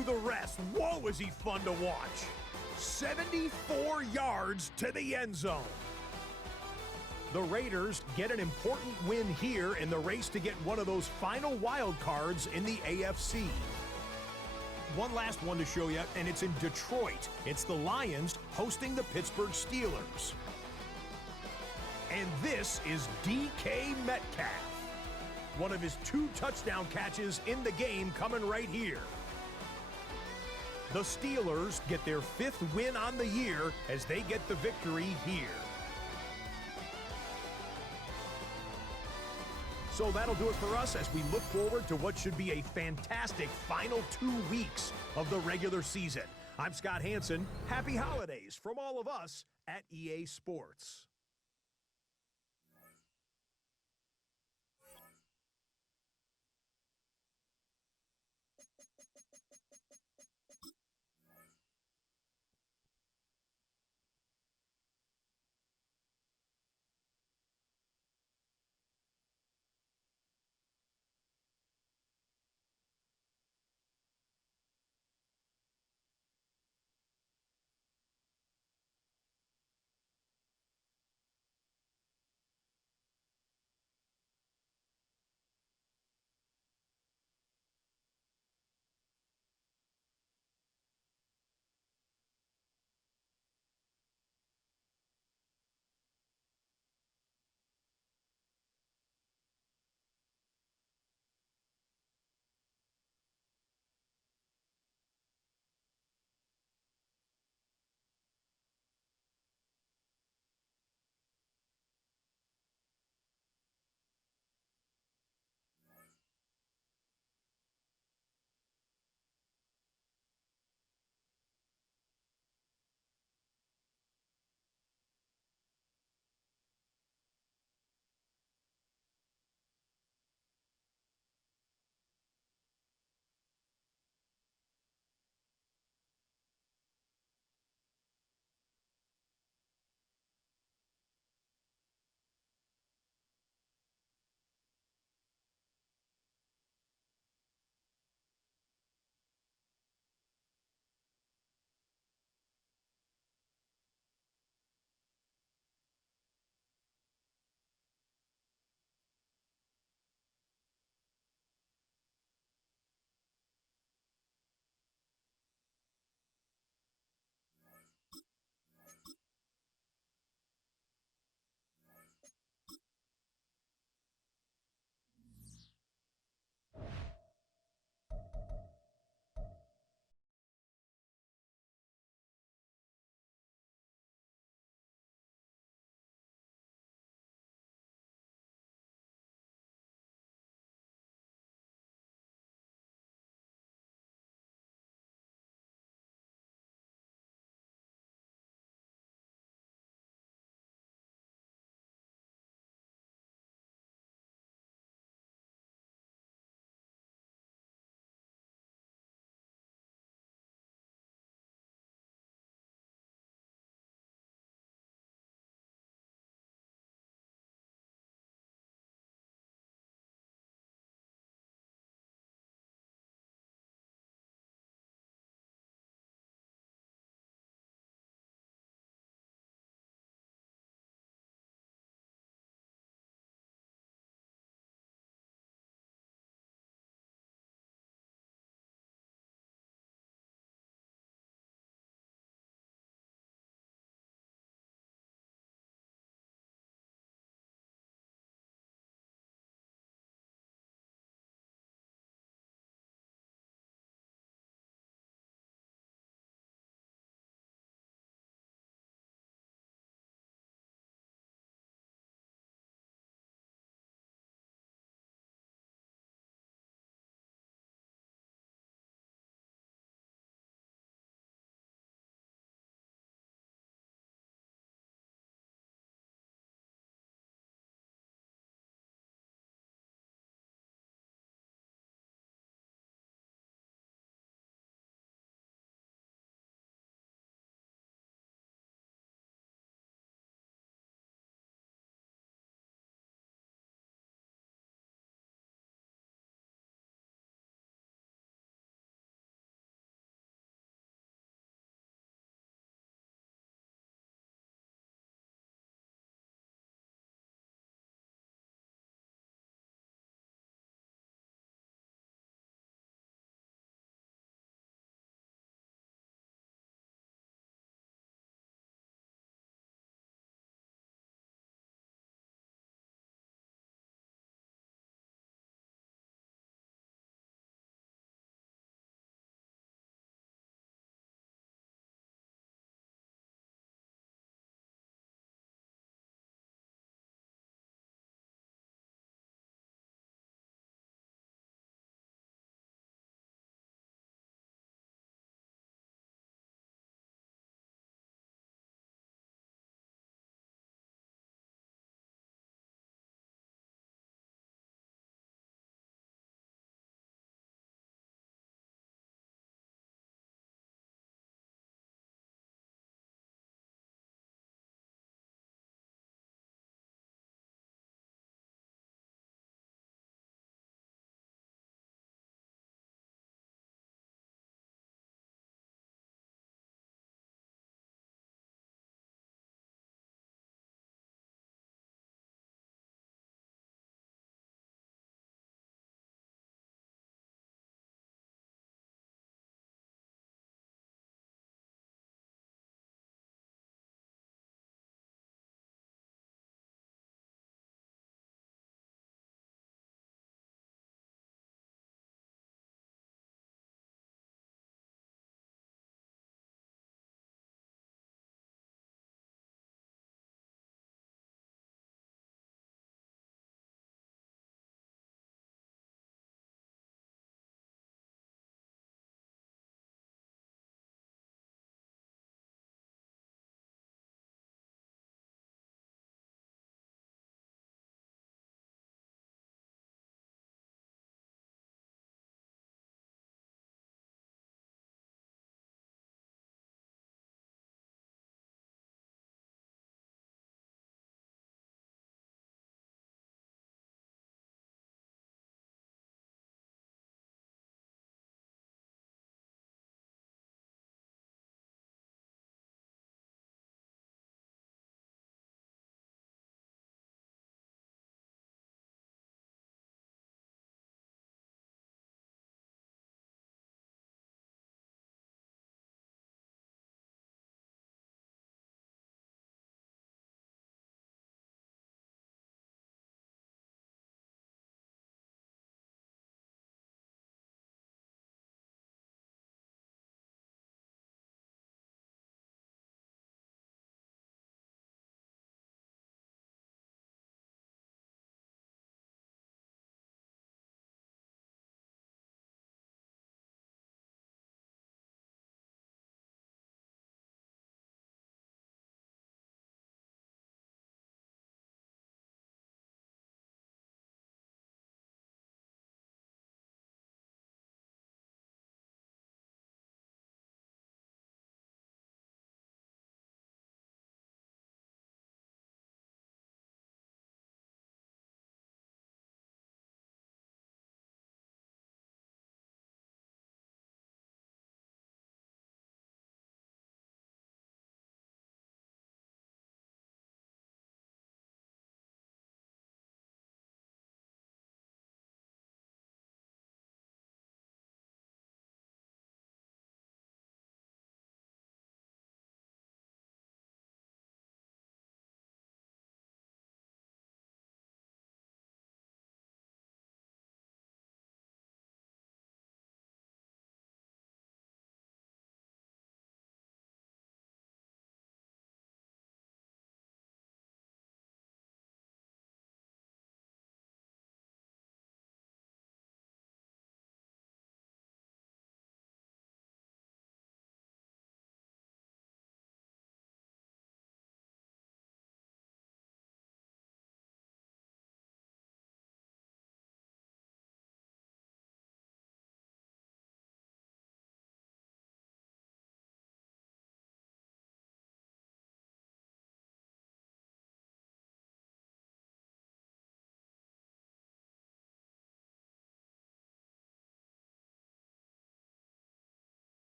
do the rest. Whoa, is he fun to watch. 74 yards to the end zone. The Raiders get an important win here in the race to get one of those final wild cards in the AFC. One last one to show you, and it's in Detroit. It's the Lions hosting the Pittsburgh Steelers. And this is DK Metcalf. One of his 2 touchdown catches in the game coming right here. The Steelers get their 5th win on the year as they get the victory here. So that'll do it for us as we look forward to what should be a fantastic final 2 weeks of the regular season. I'm Scott Hansen. Happy holidays from all of us at EA Sports.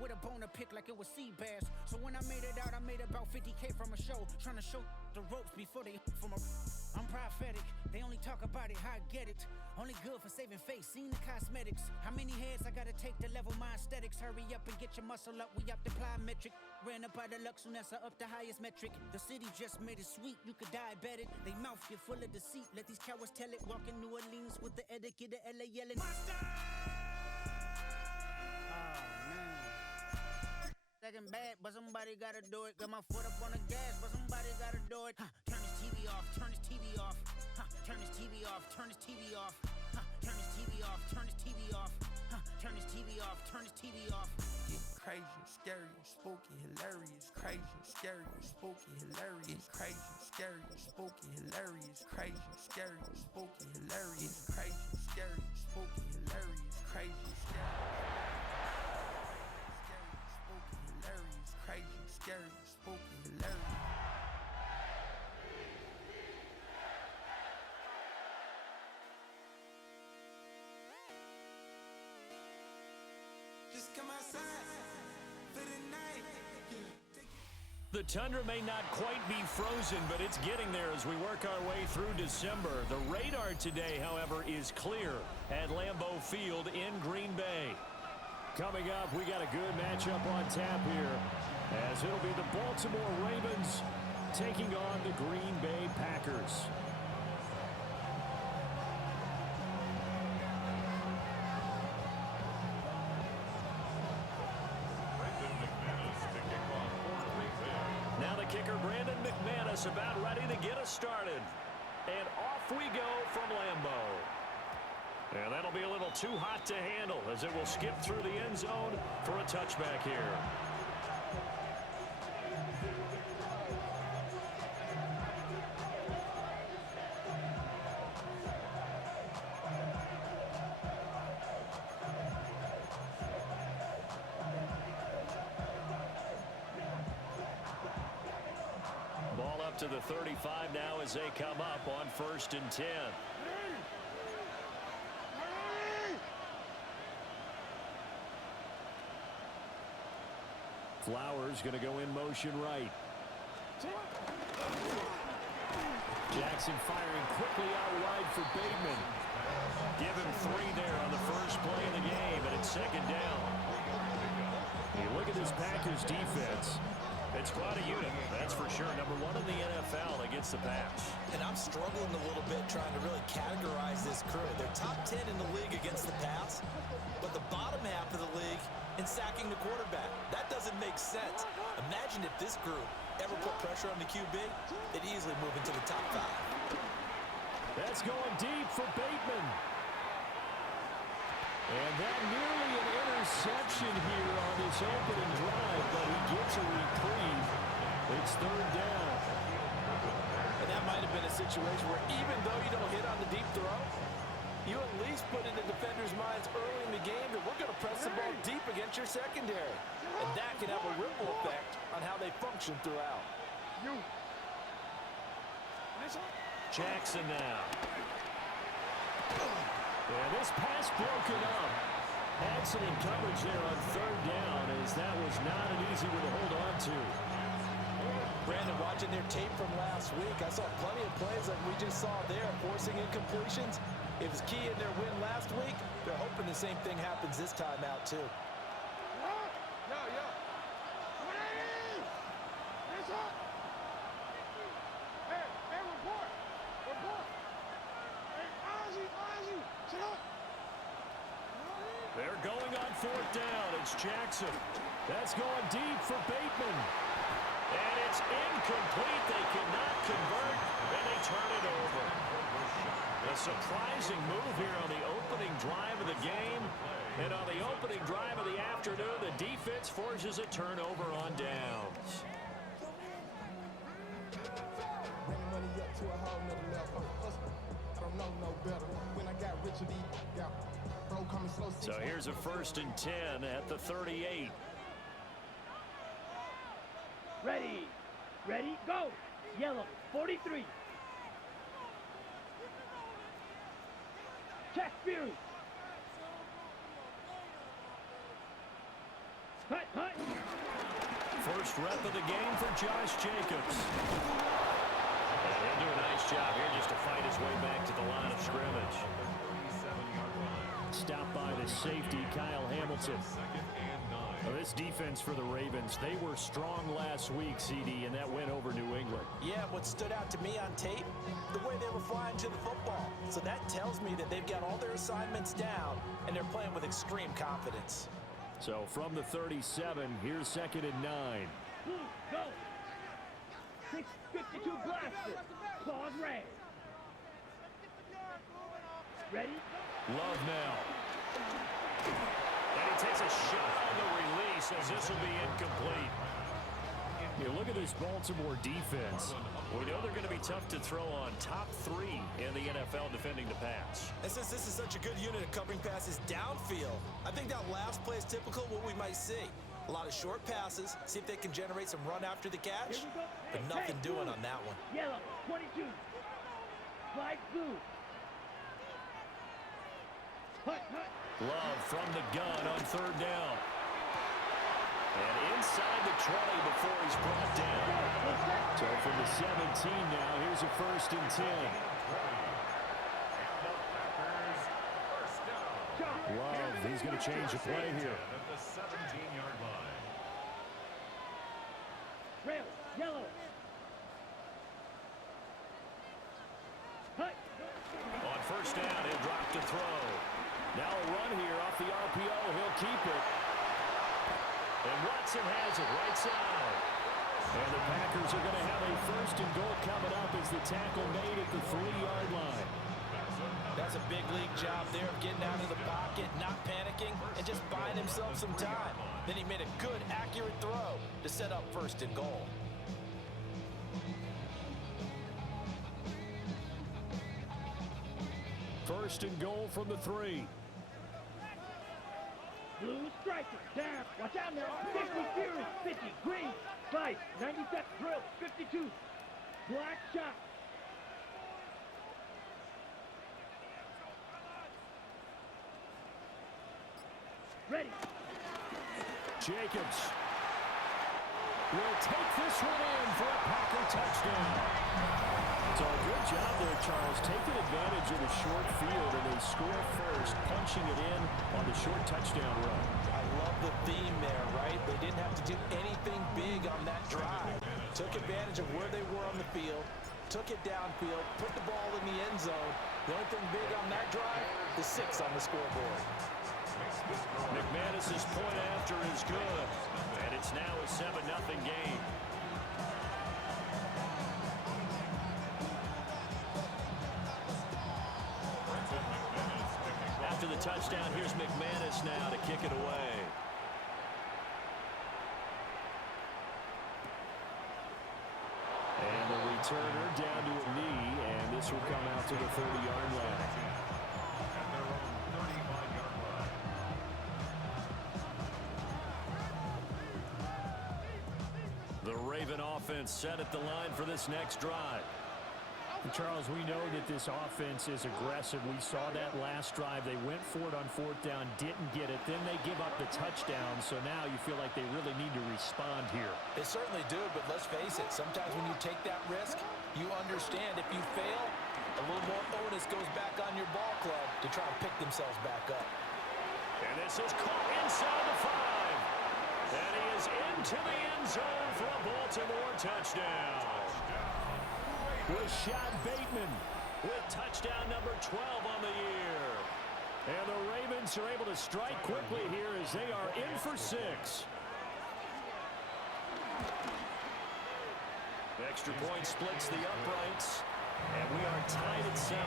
with a bone to pick like it was sea bass. So when I made it out, I made about 50K from a show, trying to show the ropes before they from a. I'm prophetic, they only talk about it, how I get it. Only good for saving face, seen the cosmetics. How many heads I gotta take to level my aesthetics? Hurry up and get your muscle up, we up the plyometric. Ran up out of Lux, Unessa up the highest metric. The city just made it sweet, you could diabetic. They mouth get full of deceit, let these cowards tell it. Walk in New Orleans with the etiquette of LA yelling. Second bad, but somebody gotta do it. Got my foot up on the gas, but somebody gotta do it. Turn this TV off, turn this TV off. Turn this TV off, turn this TV off. Turn this TV off, turn this TV off. Turn this TV off, turn this TV off. It's crazy, scary, spooky, hilarious. Crazy, scary, spooky, hilarious. Crazy, scary, spooky, hilarious. Crazy, scary, spooky, hilarious. Crazy, scary, spooky, hilarious. Crazy, crazy, scary, spooky, hilarious. Just come outside for the night. The tundra may not quite be frozen, but it's getting there as we work our way through December. The radar today, however, is clear at Lambeau Field in Green Bay. Coming up, we got a good matchup on tap here, as it'll be the Baltimore Ravens taking on the Green Bay Packers. Now the kicker, Brandon McManus, about ready to get us started. And off we go from Lambeau. And that'll be a little too hot to handle as it will skip through the end zone for a touchback here. Ball up to the 35 now as they come up on 1st and 10. Flowers going to go in motion right. Jackson firing quickly out wide for Bateman. Give him 3 there on the first play of the game, and it's 2nd down. You look at this Packers defense. It's quite a unit, that's for sure. Number 1 in the NFL against the pass. And I'm struggling a little bit trying to really categorize this crew. They're top 10 in the league against the pass, but the bottom half of the league in sacking the quarterback. That doesn't make sense. Imagine if this group ever put pressure on the QB, they'd easily move into the top 5. That's going deep for Bateman. And that nearly an interception here on this opening drive, but he gets a reprieve. It's 3rd down. And that might have been a situation where even though you don't hit on the deep throw, you at least put in the defenders' minds early in the game that we're going to press the ball deep against your secondary. And that can have a ripple effect on how they function throughout. Jackson now. And this pass broken up. Excellent coverage there on 3rd down, as that was not an easy one to hold on to. Brandon, watching their tape from last week, I saw plenty of plays like we just saw there, forcing incompletions. It was key in their win last week. They're hoping the same thing happens this time out, too. They're going on 4th down. It's Jackson. That's going deep for Bateman. And it's incomplete. They cannot convert, and they turn it over. A surprising move here on the opening drive of the game. And on the opening drive of the afternoon, the defense forces a turnover on downs. So here's a 1st and 10 at the 38. Ready, go. Yellow, 43. Check Fury. Hut, hut. First rep of the game for Josh Jacobs. And he'll do a nice job here just to fight his way back to the line of scrimmage. Stopped by the safety, Kyle Hamilton. Well, this defense for the Ravens, they were strong last week, CD, and that win over New England. Yeah, what stood out to me on tape, the way they were flying to the football. So that tells me that they've got all their assignments down, and they're playing with extreme confidence. So from the 37, here's 2nd and 9. Blue, go. 652 blaster. Claws red. Ready? Love now. And he takes a shot on the release as this will be incomplete. You look at this Baltimore defense. We know they're going to be tough to throw on. Top 3 in the NFL defending the pass. And since this is such a good unit of covering passes downfield, I think that last play is typical of what we might see. A lot of short passes, see if they can generate some run after the catch, but nothing doing on that one. Yellow, 22. Slide blue. Hut, hut. Love from the gun on 3rd down. And inside the 20 before he's brought down. So from the 17 now, here's a 1st and 10. Love, he's going to change the play here. At the 17-yard line. Rail, yellow. Hut. On 1st down, he'll drop to throw. Now a run here off the RPO. He'll keep it. And Watson has it right side. And the Packers are going to have a 1st and goal coming up as the tackle made at the 3-yard line. That's a big league job there of getting out of the pocket, not panicking, and just buying himself some time. Then he made a good, accurate throw to set up 1st and goal. First and goal from the 3. Blue striker, down. Watch out now. 50, Furious, 50, green, 5, 97, drill, 52. Black shot. Ready. Jacobs will take this one in for a Packer touchdown. So a good job there, Charles, taking advantage of the short field, and they score first, punching it in on the short touchdown run. I love the theme there, right? They didn't have to do anything big on that drive. Took advantage of where they were on the field, took it downfield, put the ball in the end zone. The only thing big on that drive, the 6 on the scoreboard. McManus's point after is good, and it's now a 7-0 game. After the touchdown, here's McManus now to kick it away. And the returner down to a knee, and this will come out to the 30-yard line. The Raven offense set at the line for this next drive. Charles, we know that this offense is aggressive. We saw that last drive. They went for it on 4th down, didn't get it. Then they give up the touchdown, so now you feel like they really need to respond here. They certainly do, but let's face it, sometimes when you take that risk, you understand if you fail, a little more onus goes back on your ball club to try and pick themselves back up. And this is caught inside the 5. And he is into the end zone for a Baltimore touchdown. Rashad Bateman with touchdown number 12 on the year. And the Ravens are able to strike quickly here as they are in for 6. Extra point splits the uprights, and we are tied at 7.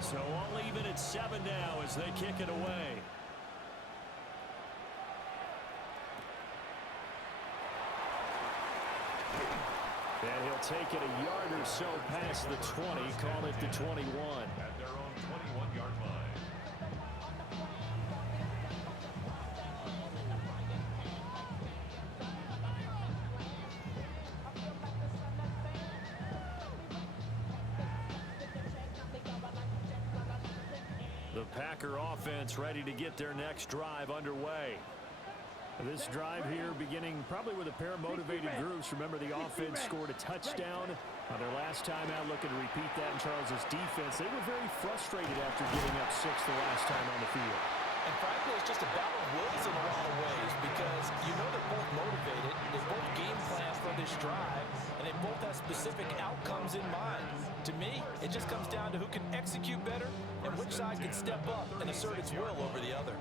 So all even at 7 now as they kick it away. And he'll take it a yard or so past the 20, call it the 21. At their own 21-yard line. The Packer offense ready to get their next drive underway. This drive here beginning probably with a pair of motivated groups. Remember, the offense scored a touchdown on their last time out, looking to repeat that in Charles's defense. They were very frustrated after giving up 6 the last time on the field. And frankly, it's just a battle of wills in a lot of ways because you know they're both motivated, they both game plan for this drive, and they both have specific outcomes in mind. To me, it just comes down to who can execute better and which side can step up and assert its will over the other.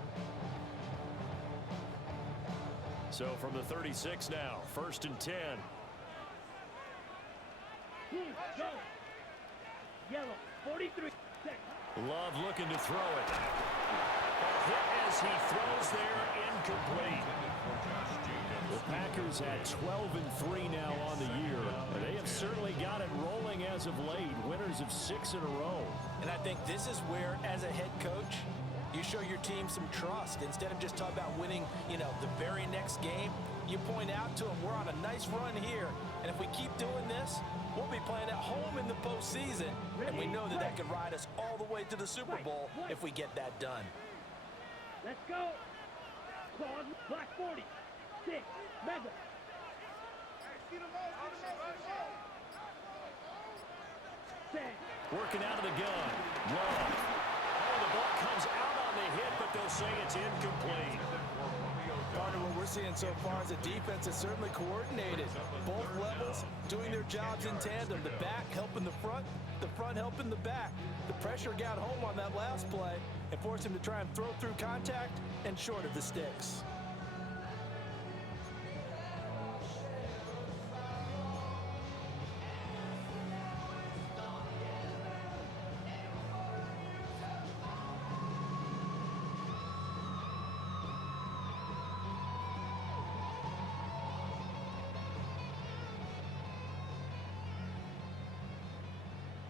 So from the 36 now, 1st and 10. Go. Yellow, 43. Love looking to throw it. A hit as he throws there, incomplete. The Packers at 12-3 now on the year. They have certainly got it rolling as of late. Winners of 6 in a row. And I think this is where, as a head coach, you show your team some trust. Instead of just talking about winning, the very next game, you point out to them, we're on a nice run here, and if we keep doing this, we'll be playing at home in the postseason, and we know that could ride us all the way to the Super Bowl if we get that done. Let's go. Claws, black 40. 6, mega. Working out of the gun. Love. Oh, the ball comes out on the hit, but they'll say it's incomplete. Part of what we're seeing so far is a defense that's certainly coordinated. Both levels doing their jobs in tandem. The back helping the front helping the back. The pressure got home on that last play and forced him to try and throw through contact and short of the sticks.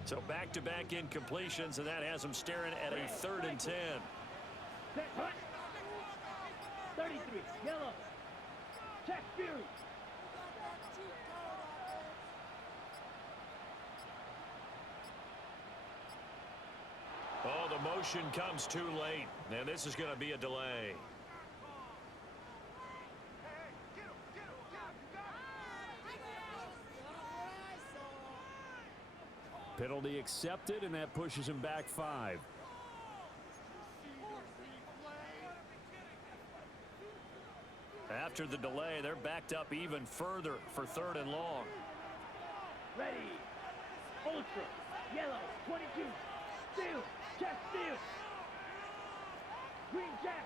So back-to-back incompletions, and that has them staring at a 3rd and 10. 33, yellow. Check Fury. Oh, the motion comes too late, and this is going to be a delay. Penalty accepted, and that pushes him back 5. After the delay, they're backed up even further for 3rd and long. Ready. Ultra. Yellow. 22. Steal. Check steal. Green jack.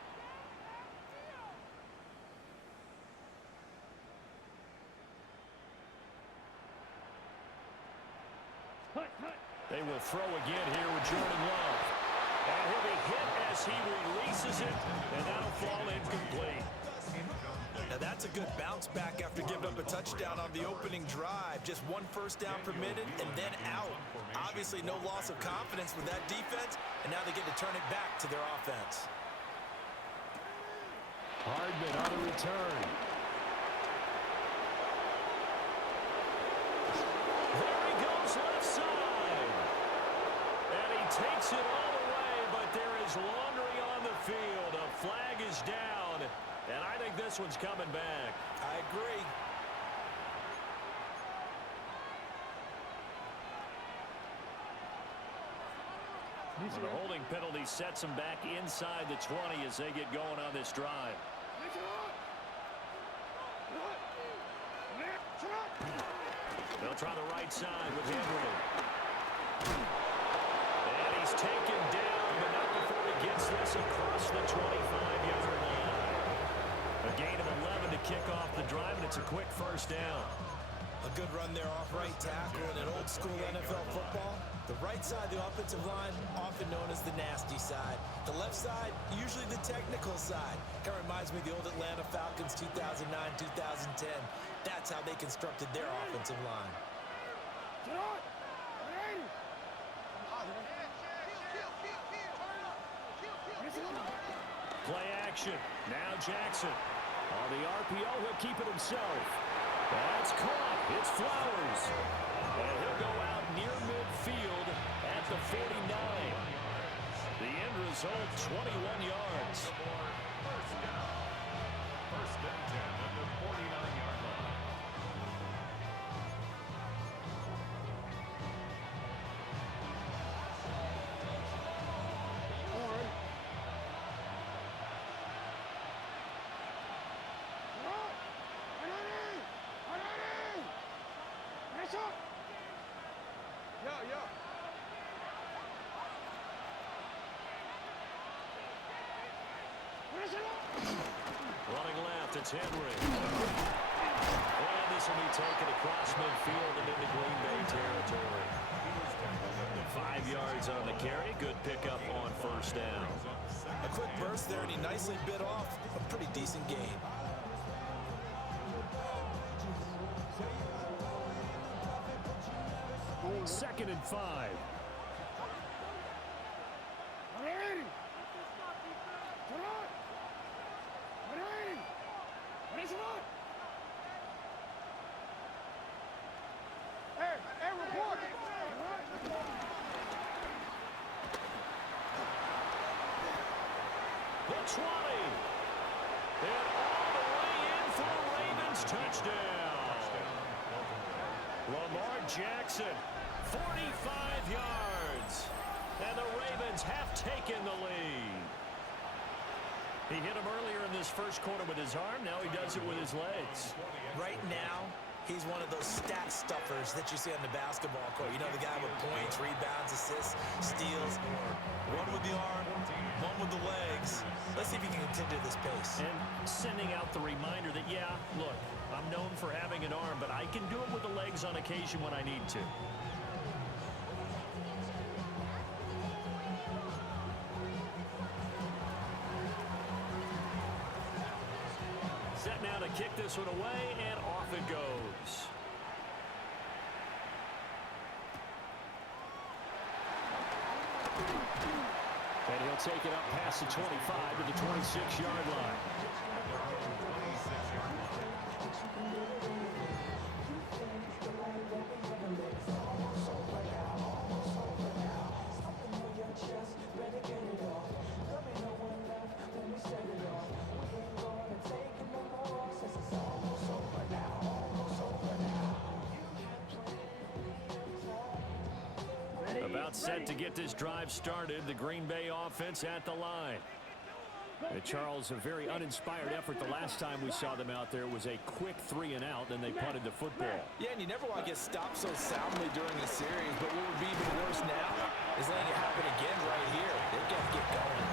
They will throw again here with Jordan Love. And he'll be hit as he releases it, and that'll fall incomplete. Now that's a good bounce back after giving up a touchdown on the opening drive. Just 1 first down permitted and then out. Obviously no loss of confidence with that defense, and now they get to turn it back to their offense. Hardman on the return. There he goes left side. And he takes it all the way, but there is laundry on the field. A flag is down, and I think this one's coming back. I agree. The holding penalty sets them back inside the 20 as they get going on this drive. They'll try the right side with Henry. And he's taken down, but not before he gets this across the 25-yard line. A gain of 11 to kick off the drive, and it's a quick first down. A good run there off right tackle in an old-school NFL football. The right side of the offensive line, often known as the nasty side. The left side, usually the technical side. Kind of reminds me of the old Atlanta Falcons 2009-2010. That's how they constructed their offensive line. Play action. Now Jackson. On the RPO, he'll keep it himself. That's caught. It's Flowers. And he'll go out near midfield at the 49. The end result, 21 yards. First down. First and 10 at the 49-yard line. Running left, it's Henry. And this will be taken across midfield and into Green Bay territory. 5 yards on the carry. Good pickup on first down. A quick burst there, and he nicely bit off a pretty decent gain. Second and 5. The 20. And all the way in for the Ravens touchdown. Lamar Jackson, 45 yards. And the Ravens have taken the lead. He hit him earlier in this first quarter with his arm. Now he does it with his legs. Right now, he's one of those stat stuffers that you see on the basketball court. You know, the guy with points, rebounds, assists, steals. One with the arm, one with the legs. Let's see if he can continue this pace. And sending out the reminder that, yeah, look, I'm known for having an arm, but I can do it with the legs on occasion when I need to. Set now to kick this one away, and off it goes. And he'll take it up past the 25 to the 26-yard line. About set to get this drive started. The Green Bay offense at the line. Charles, a very uninspired effort the last time we saw them out there. Was a quick 3 and out, then they punted the football. Yeah, and you never want to get stopped so soundly during a series, but what would be even worse now is letting it happen again right here. They've got to get going.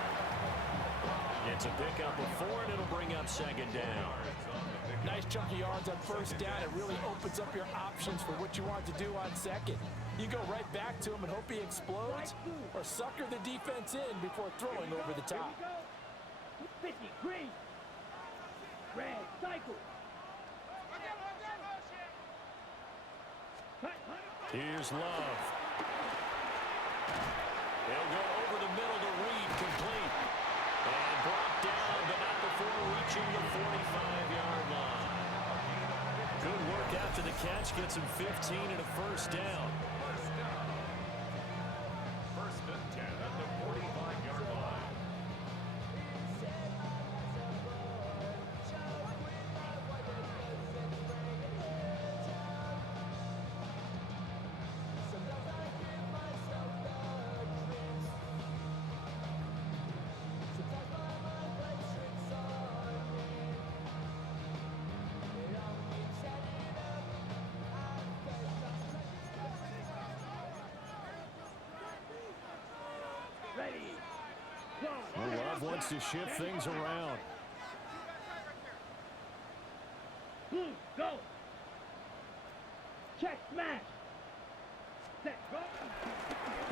It's a pickup of 4, and it'll bring up second down. Nice chunk of yards on first down. It really opens up your options for what you want to do on second. You go right back to him and hope he explodes, or sucker the defense in before throwing over the top. 50, green. Red, cycle. Here's Love. They'll go over the middle to Reed, complete. And brought down, but not before reaching the 45-yard line. Good work after the catch, gets him 15 and a first down. First and 10 at the 45-yard line. Love wants to shift things around. Blue, go. Check, smash. Set, go.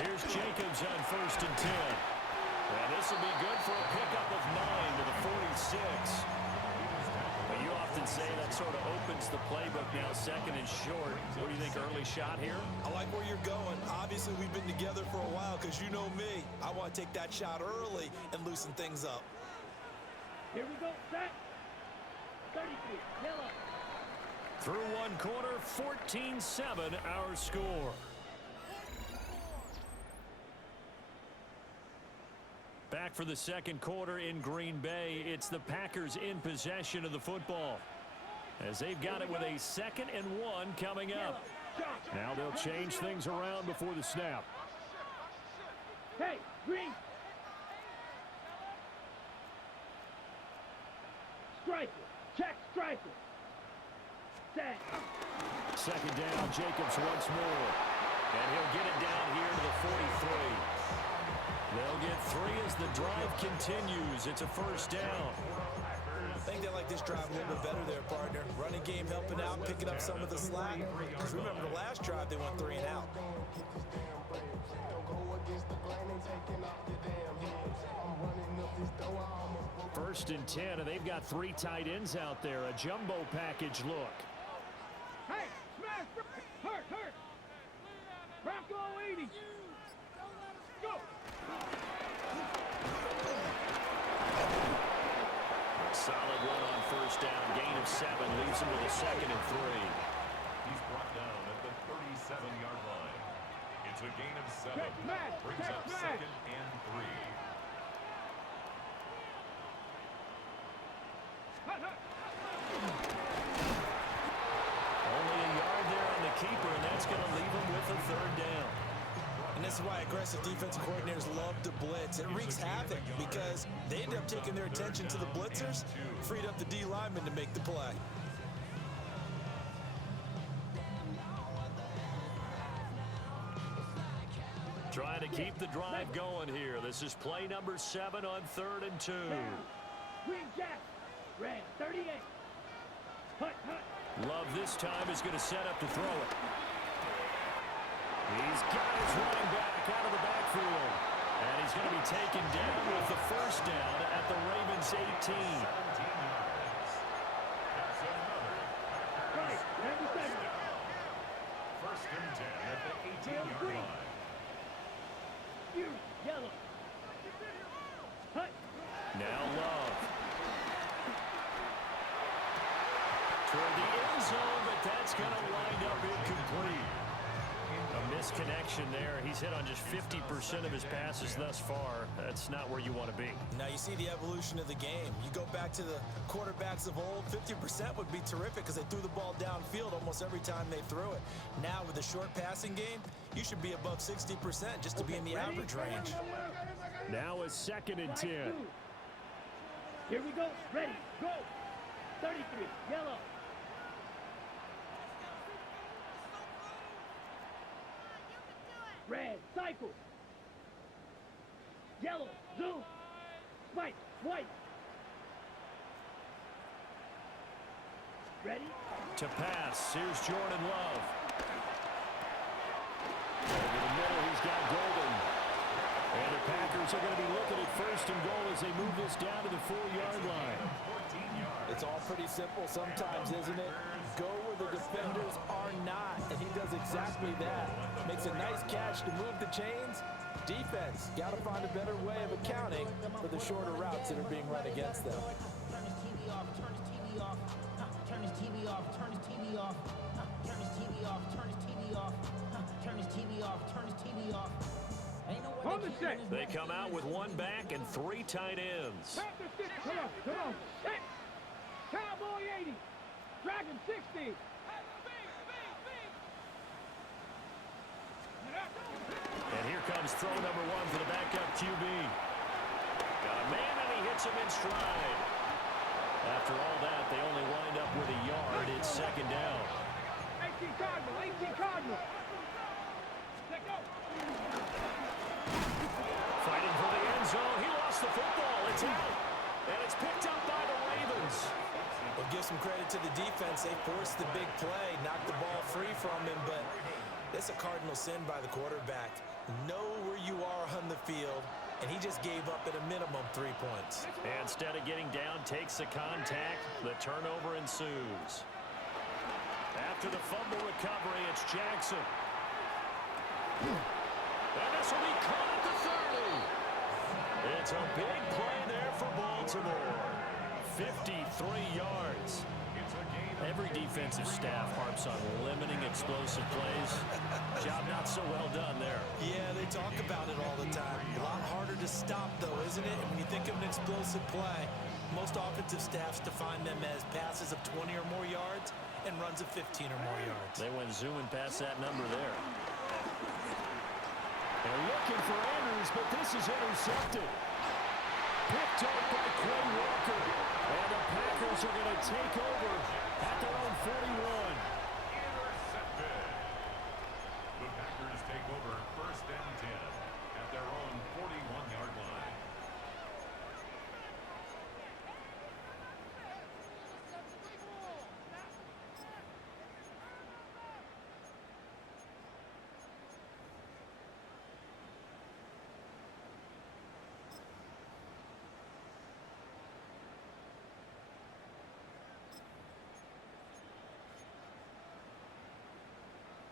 Here's Jacobs on first and 10. And this will be good for a pickup of 9 to the 46. But you often and say that sort of opens the playbook now, second and short. What do you think, early shot here? I like where you're going. Obviously, we've been together for a while because you know me. I want to take that shot early and loosen things up. Here we go, set. 33, yellow. Through one quarter, 14-7 our score. Back for the second quarter in Green Bay. It's the Packers in possession of the football, as they've got it with a 2nd and 1 coming up. Now they'll change things around before the snap. Hey, green. Striker. Check striker. Set. Second down, Jacobs once more. And he'll get it down here to the 43. They'll get 3 as the drive continues. It's a first down. I think they like this drive a little bit better there, partner. Running game helping out, picking up some of the slack. Because remember, the last drive, they went 3 and out. First and 10, and they've got 3 tight ends out there. A jumbo package look. Hey, smash. Hurt. Bronco 80. Go. Solid run on first down. Gain of 7 leaves him with a 2nd and 3. He's brought down at the 37-yard line. It's a gain of 7. Brings up 2nd and 3. Only a yard there on the keeper, and that's going to leave him with a 3rd down. And this is why aggressive defensive coordinators love to blitz. It wreaks havoc because they end up taking their attention to the blitzers, freed up the D lineman to make the play. Trying to keep the drive going here. This is play number 7 on 3rd and 2. Green Jack. Red 38. Hut. Love this time is going to set up to throw it. He's got his running back out of the backfield. And he's going to be taken down with the first down at the Ravens 18. 17 yards. That's another. Right, 97. First and 10 at the 18-yard line. Yellow. Hut. Now Love. Toward the end zone, but that's going to wind up incomplete. A misconnection there. He's hit on just 50% of his passes thus far. That's not where you want to be. Now you see the evolution of the game. You go back to the quarterbacks of old, 50% would be terrific because they threw the ball downfield almost every time they threw it. Now with the short passing game, you should be above 60% just to be in the average range. Now a 2nd and 10. Here we go. Ready. Go. 33. Yellow. Red. Cycle. Yellow. Zoom. Spike. White. Ready? To pass. Here's Jordan Love. Over the middle, he's got Golden. And the Packers are going to be looking at 1st and goal as they move this down to the 4-yard line. It's all pretty simple sometimes, isn't it? Go where the defenders are not, and he does exactly that. Makes a nice catch to move the chains. Defense, got to find a better way of accounting for the shorter routes that are being run against them. Turn his TV off, turn his TV off. Turn his TV off, turn his TV off. Turn his TV off, turn his TV off. Turn his TV off, turn his TV off. Hold the set. They come out with 1 back and 3 tight ends. Panther 6. Come on. 6. Cowboy 80. Dragon 60. And here comes throw number 1 for the backup QB. Got a man, and he hits him in stride. After all that, they only wind up with a yard. It's 2nd down. 18 Cardinal. Let go. Fighting for the end zone. He lost the football. It's out. And it's picked up by the Ravens. Well, give some credit to the defense. They forced the big play, knocked the ball free from him, but this That's a cardinal sin by the quarterback. Know where you are on the field, and he just gave up at a minimum 3 points. And instead of getting down, takes the contact. The turnover ensues. After the fumble recovery, it's Jackson. And this will be caught at the 30. It's a big play there for Baltimore. 53 yards. Every defensive staff harps on limiting explosive plays. Job not so well done there. Yeah, they talk about it all the time. A lot harder to stop, though, isn't it? And when you think of an explosive play, most offensive staffs define them as passes of 20 or more yards and runs of 15 or more yards. They went zooming past that number there. They're looking for Andrews, but this is intercepted. Picked up by Quay Walker. And the Packers are going to take over at their own 41. Intercepted. The Packers take over 1st and 10 at their own 41-yard line.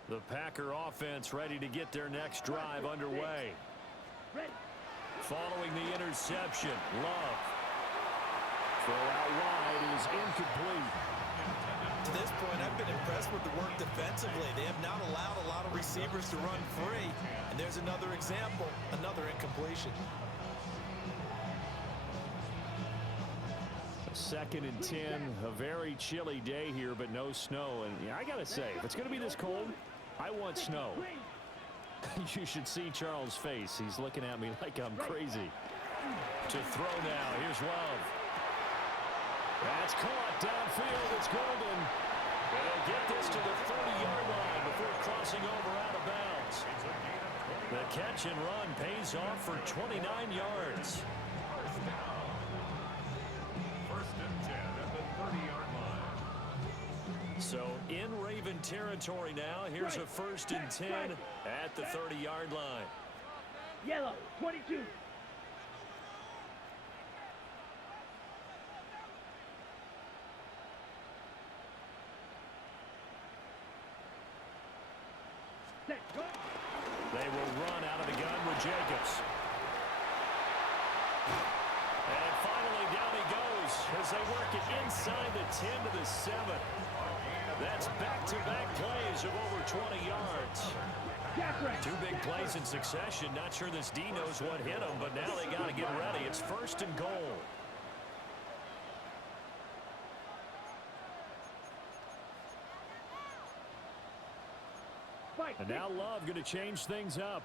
The Packer offense ready to get their next drive underway. Following the interception, Love. Throw out wide is incomplete. To this point, I've been impressed with the work defensively. They have not allowed a lot of receivers to run free. And there's another example, another incompletion. 2nd and 10, a very chilly day here, but no snow. And yeah, I got to say, if it's going to be this cold, I want snow. You should see Charles' face. He's looking at me like I'm crazy. To throw now. Here's Love. That's caught downfield. It's Golden. They'll get this to the 30-yard line before crossing over out of bounds. The catch and run pays off for 29 yards. So in Raven territory now. Here's a 1st and 10 at the 30-yard line. Yellow, 22. Set, go. They will run out of the gun with Jacobs. And finally down he goes as they work it inside the 10 to the 7. That's back-to-back plays of over 20 yards. 2 big plays in succession. Not sure this D knows what hit him, but now they got to get ready. It's 1st and goal. And now Love going to change things up.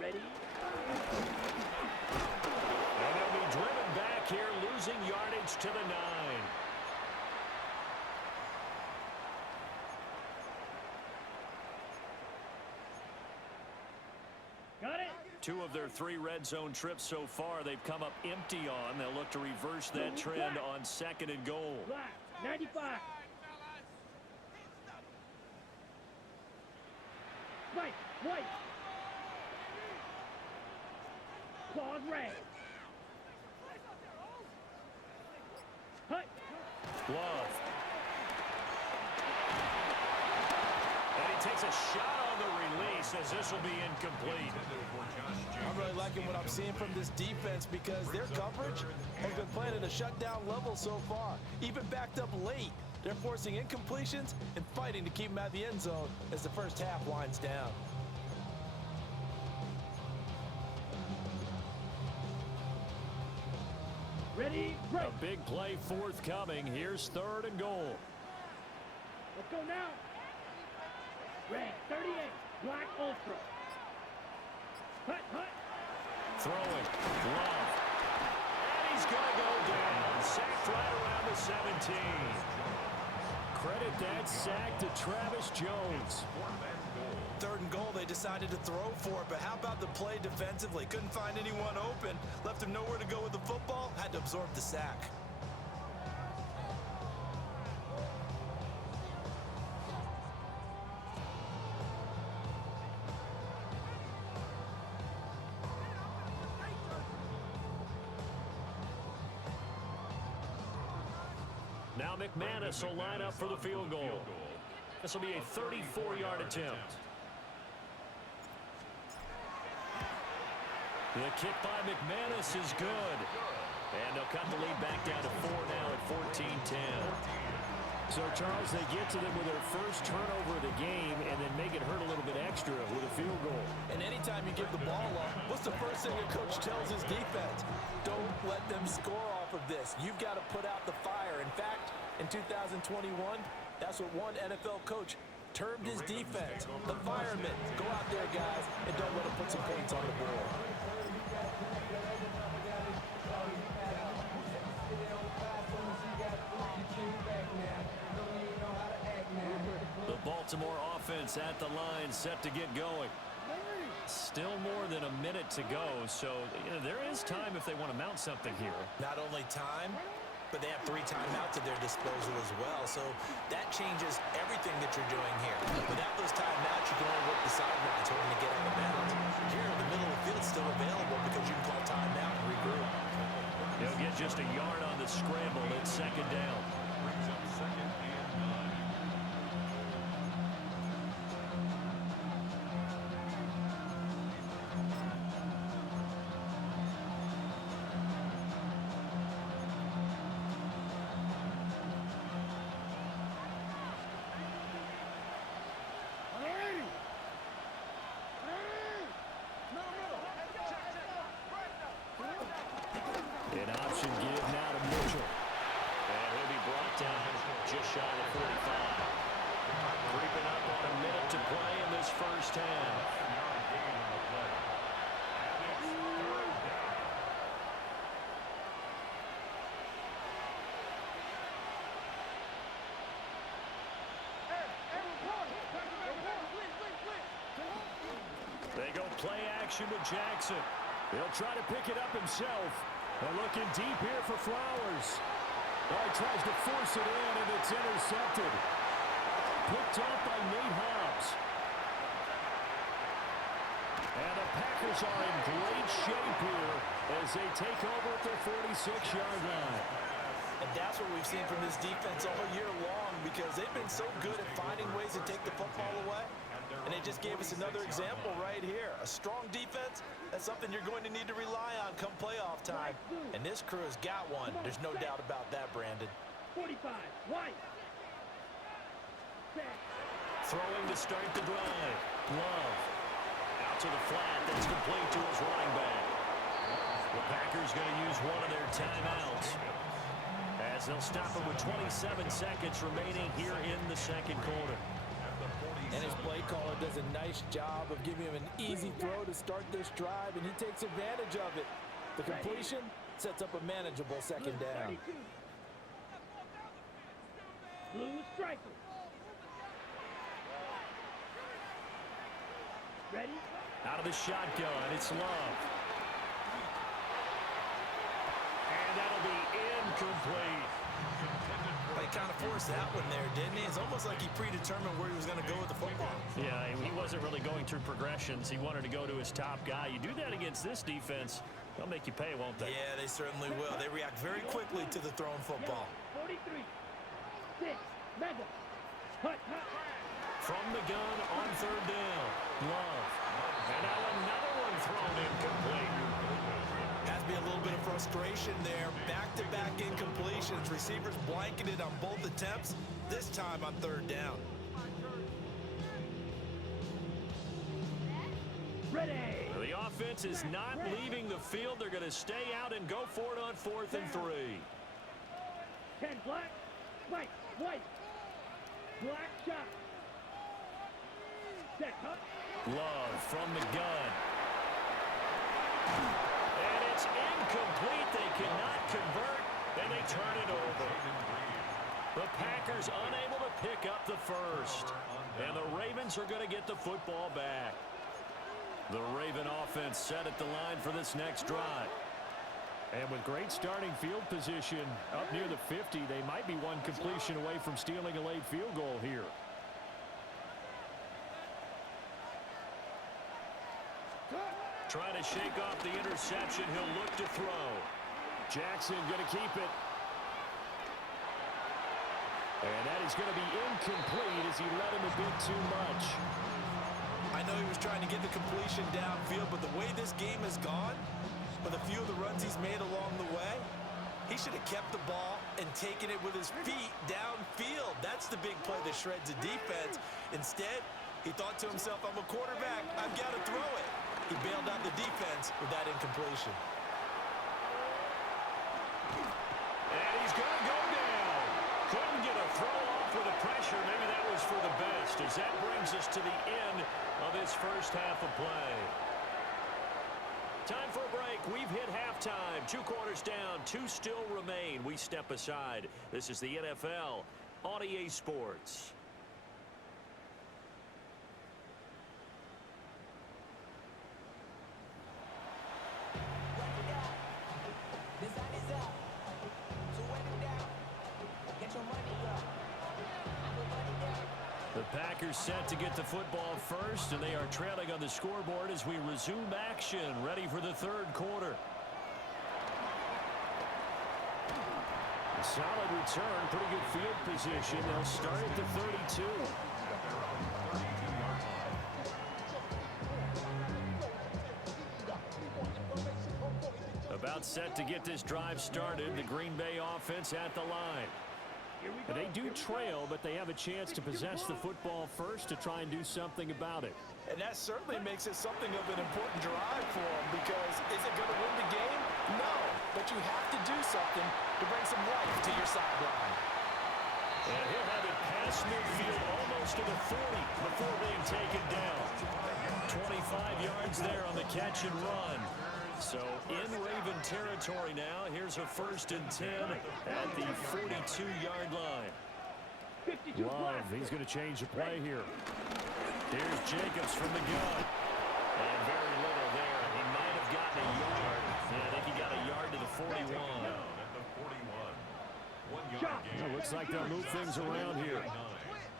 Ready? And they'll be driven back here, losing yardage to the 9. Got it. 2 of their 3 red zone trips so far, they've come up empty on. They'll look to reverse that trend on 2nd and goal. Black, 95. White. Claws red. Hut. Love. And he takes a shot on the release as this will be incomplete. I'm really liking what I'm seeing from this defense because their coverage has been playing at a shutdown level so far. Even backed up late, they're forcing incompletions and fighting to keep them out of the end zone as the first half winds down. Ready, break. A big play forthcoming. Here's 3rd and goal. Let's go now. Red, 38. Black Ultra. Hut. Throwing. Love. And he's going to go down. Sacked right around the 17. Credit that sack to Travis Jones. 3rd and goal, they decided to throw for it. But how about the play defensively? Couldn't find anyone open. Left him nowhere to go with the football. Had to absorb the sack. Now McManus will line up for the field goal. This will be a 34-yard attempt. The kick by McManus is good. And they'll cut the lead back down to 4 now at 14-10. So, Charles, they get to them with their first turnover of the game and then make it hurt a little bit extra with a field goal. And anytime you give the ball up, what's the first thing a coach tells his defense? Don't let them score off of this. You've got to put out the fire. In fact, in 2021, that's what one NFL coach termed his defense. The firemen. Go out there, guys, and don't let them put some points on the board. The Baltimore offense at the line, set to get going. Still more than a minute to go, so there is time if they want to mount something here. Not only time, but they have 3 timeouts at their disposal as well. So that changes everything that you're doing here. Without those timeouts, you can only work the sidelines hoping to get out of bounds. Here, the middle of the field's still available because you can call timeout and regroup. He'll get just a yard on the scramble. It's 2nd down. Brings up 2nd and 9. An option give now to Mitchell. And he'll be brought down just shy of 45. Creeping up on a minute to play in this first half. They go play action with Jackson. He'll try to pick it up himself. They're looking deep here for Flowers. Oh, he tries to force it in, and it's intercepted. Picked off by Nate Hobbs. And the Packers are in great shape here as they take over at their 46-yard line. And that's what we've seen from this defense all year long because they've been so good at finding ways to take the football away. And they just gave us another example right here. A strong defense, that's something you're going to need to rely on come playoff time. And this crew has got one. There's no doubt about that, Brandon. 45, White. Throwing to start the drive. Love. Out to the flat. That's complete to his running back. The Packers going to use one of their timeouts as they'll stop it with 27 seconds remaining here in the 2nd quarter. And his play caller does a nice job of giving him an easy throw to start this drive, and he takes advantage of it. The completion sets up a manageable 2nd down. Blue striker. Ready? Out of the shotgun, it's Love. And that'll be incomplete. He kind of forced that one there, didn't he? It's almost like he predetermined where he was going to go with the football. Yeah, he wasn't really going through progressions. He wanted to go to his top guy. You do that against this defense, they'll make you pay, won't they? Yeah, they certainly will. They react very quickly to the thrown football. 43, 6, Madden. Hut. From the gun on 3rd down. Love. And now another one thrown incomplete. Has to be a little bit of frustration there. Back-to-back incompletions. Receivers blanketed on both attempts, this time on 3rd down. Ready. The offense is not leaving the field. They're going to stay out and go for it on 4th and 3. 10 black. White. Black shot. Set, huh? Love from the gun. And it's incomplete. They cannot convert, and they turn it over. The Packers unable to pick up the first. And the Ravens are going to get the football back. The Raven offense set at the line for this next drive. And with great starting field position up near the 50, they might be one completion away from stealing a late field goal here. Trying to shake off the interception. He'll look to throw. Jackson going to keep it. And that is going to be incomplete as he led him a bit too much. I know he was trying to get the completion downfield, but the way this game has gone, with a few of the runs he's made along the way, he should have kept the ball and taken it with his feet downfield. That's the big play that shreds a defense. Instead, he thought to himself, I'm a quarterback, I've got to throw it. He bailed out the defense with that incompletion. And he's going to go down. Couldn't get a throw off with the pressure. Maybe that was for the best, as that brings us to the end of this first half of play. Time for a break. We've hit halftime. 2 quarters down. 2 still remain. We step aside. This is the NFL on EA Sports. The Packers set to get the football first, and they are trailing on the scoreboard as we resume action, ready for the third quarter. A solid return, pretty good field position. They'll start at the 32. About set to get this drive started, the Green Bay offense at the line. They do trail, but they have a chance to possess the football first to try and do something about it. And that certainly makes it something of an important drive for them, because is it going to win the game? No, but you have to do something to bring some life to your sideline. And he'll have it past midfield almost to the 40 before being taken down. 25 yards there on the catch and run. So in Raven territory now. Here's a 1st and 10 at the 42-yard line. Love, he's going to change the play here. Here's Jacobs from the gun. And very little there. He might have gotten a yard. Yeah, I think he got a yard to the 41. It looks like they'll move things around here.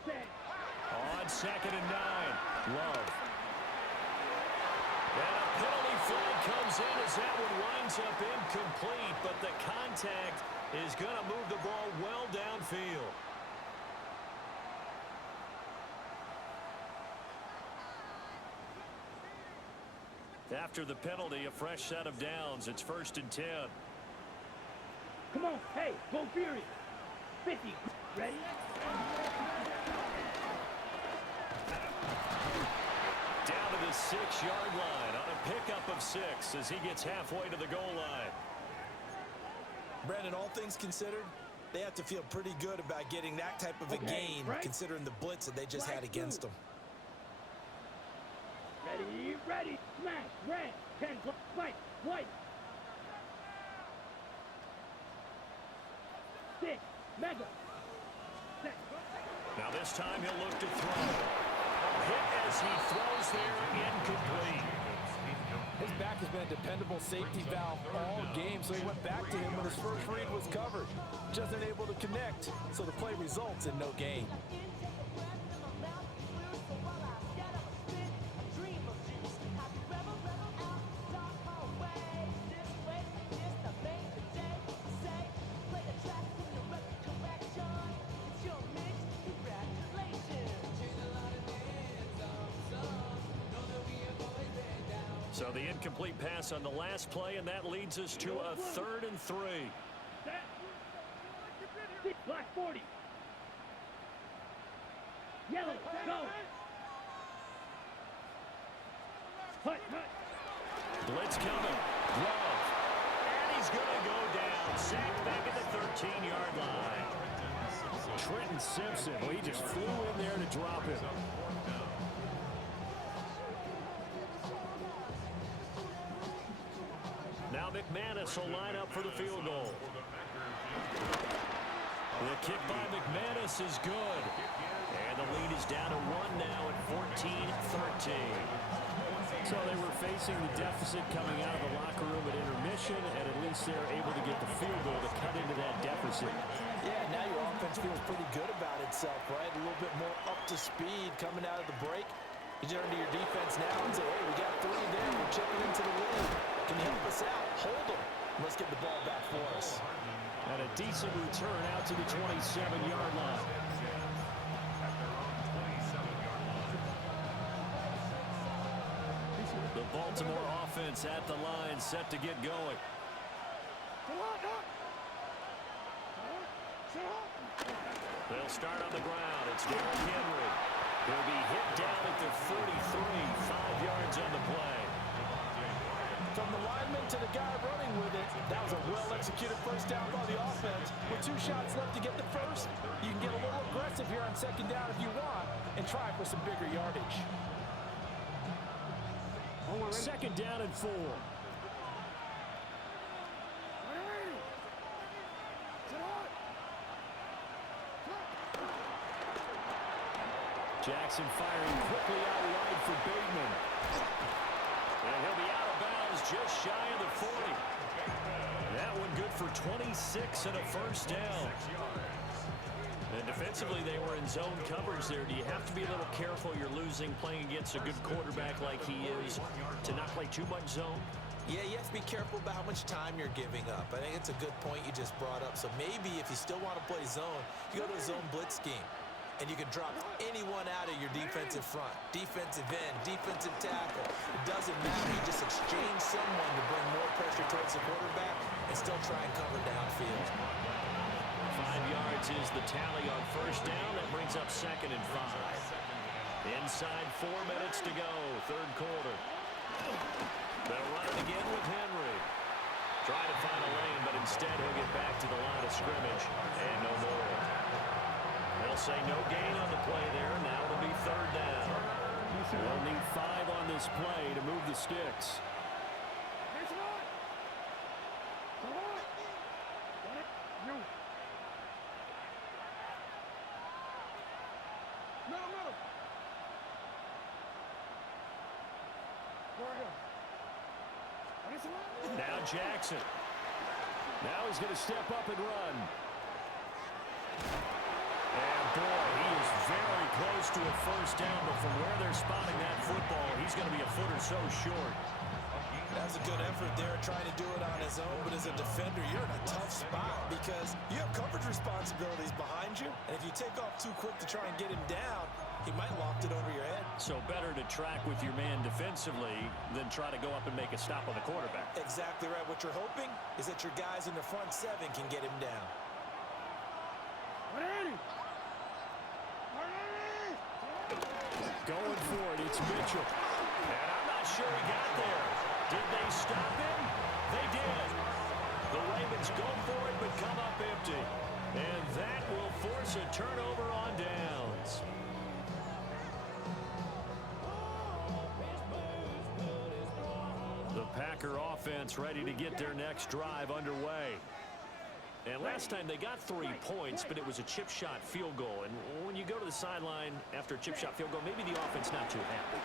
On 2nd and 9. Love. And a penalty flag comes in as that one winds up incomplete, but the contact is going to move the ball well downfield. After the penalty, a fresh set of downs. It's 1st and 10. Come on, hey, go furious. 50, ready? Down to the 6-yard line on a pickup of 6 as he gets halfway to the goal line. Brandon, all things considered, they have to feel pretty good about getting that type of a gain, considering the blitz that they just had against them. Ready, ready, smash, red, 10, fight, white. 6, mega. Set. Now this time he'll look to throw. Hit as he throws there, incomplete. His back has been a dependable safety valve all game, so he went back to him when his first read was covered. Just unable to connect, so the play results in no gain. So the incomplete pass on the last play, and that leads us to a 3rd and 3. Black 40. Yellow, go. Hut, hut. Blitz coming. Love. And he's going to go down. Sacked back at the 13-yard line. Trenton Simpson, well, he just flew in there to drop him. Now McManus will line up for the field goal. The kick by McManus is good. And the lead is down to 1 now at 14-13. So they were facing the deficit coming out of the locker room at intermission, and at least they're able to get the field goal to cut into that deficit. Yeah, now your offense feels pretty good about itself, right? A little bit more up to speed coming out of the break. You turn to your defense now and say, hey, we got 3 there. We're chipping into the lead. Can you help us out? Hold them. Let's get the ball back for us. And a decent return out to the 27-yard line. The Baltimore offense at the line, set to get going. They'll start on the ground. It's Derrick Henry. He'll be hit down at the 43, 5 yards on the play. From the lineman to the guy running with it, that was a well-executed first down by the offense. With 2 shots left to get the first, you can get a little aggressive here on second down if you want and try for some bigger yardage. Second down and 4. Jackson firing quickly out wide for Bateman. And he'll be out of bounds just shy of the 40. That one good for 26 and a first down. And defensively, they were in zone coverage there. Do you have to be a little careful? You're losing playing against a good quarterback like he is to not play too much zone? Yeah, you have to be careful about how much time you're giving up. I think it's a good point you just brought up. So maybe if you still want to play zone, you go to a zone blitz scheme. And you can drop anyone out of your defensive front. Defensive end, defensive tackle. It doesn't matter. You just exchange someone to bring more pressure towards the quarterback and still try and cover downfield. 5 yards is the tally on first down. That brings up second and 5. Inside 4 minutes to go, third quarter. They'll run it again with Henry. Trying to find a lane, but instead he'll get back to the line of scrimmage. And no more. They'll say no gain on the play there. Now it'll be third down. They'll need 5 on this play to move the sticks. Now Jackson. Now he's going to step up and run. And boy, he is very close to a first down, but from where they're spotting that football, he's going to be a foot or so short. That was a good effort there, trying to do it on his own, but as a defender, you're in a tough spot because you have coverage responsibilities behind you, and if you take off too quick to try and get him down, he might loft it over your head. So better to track with your man defensively than try to go up and make a stop on the quarterback. Exactly right. What you're hoping is that your guys in the front 7 can get him down. Going for it, it's Mitchell. And I'm not sure he got there. Did they stop him? They did. The Ravens go for it but come up empty. And that will force a turnover on downs. The Packer offense ready to get their next drive underway. And last time they got 3 points, but it was a chip shot field goal. And when you go to the sideline after a chip shot field goal, maybe the offense not too happy.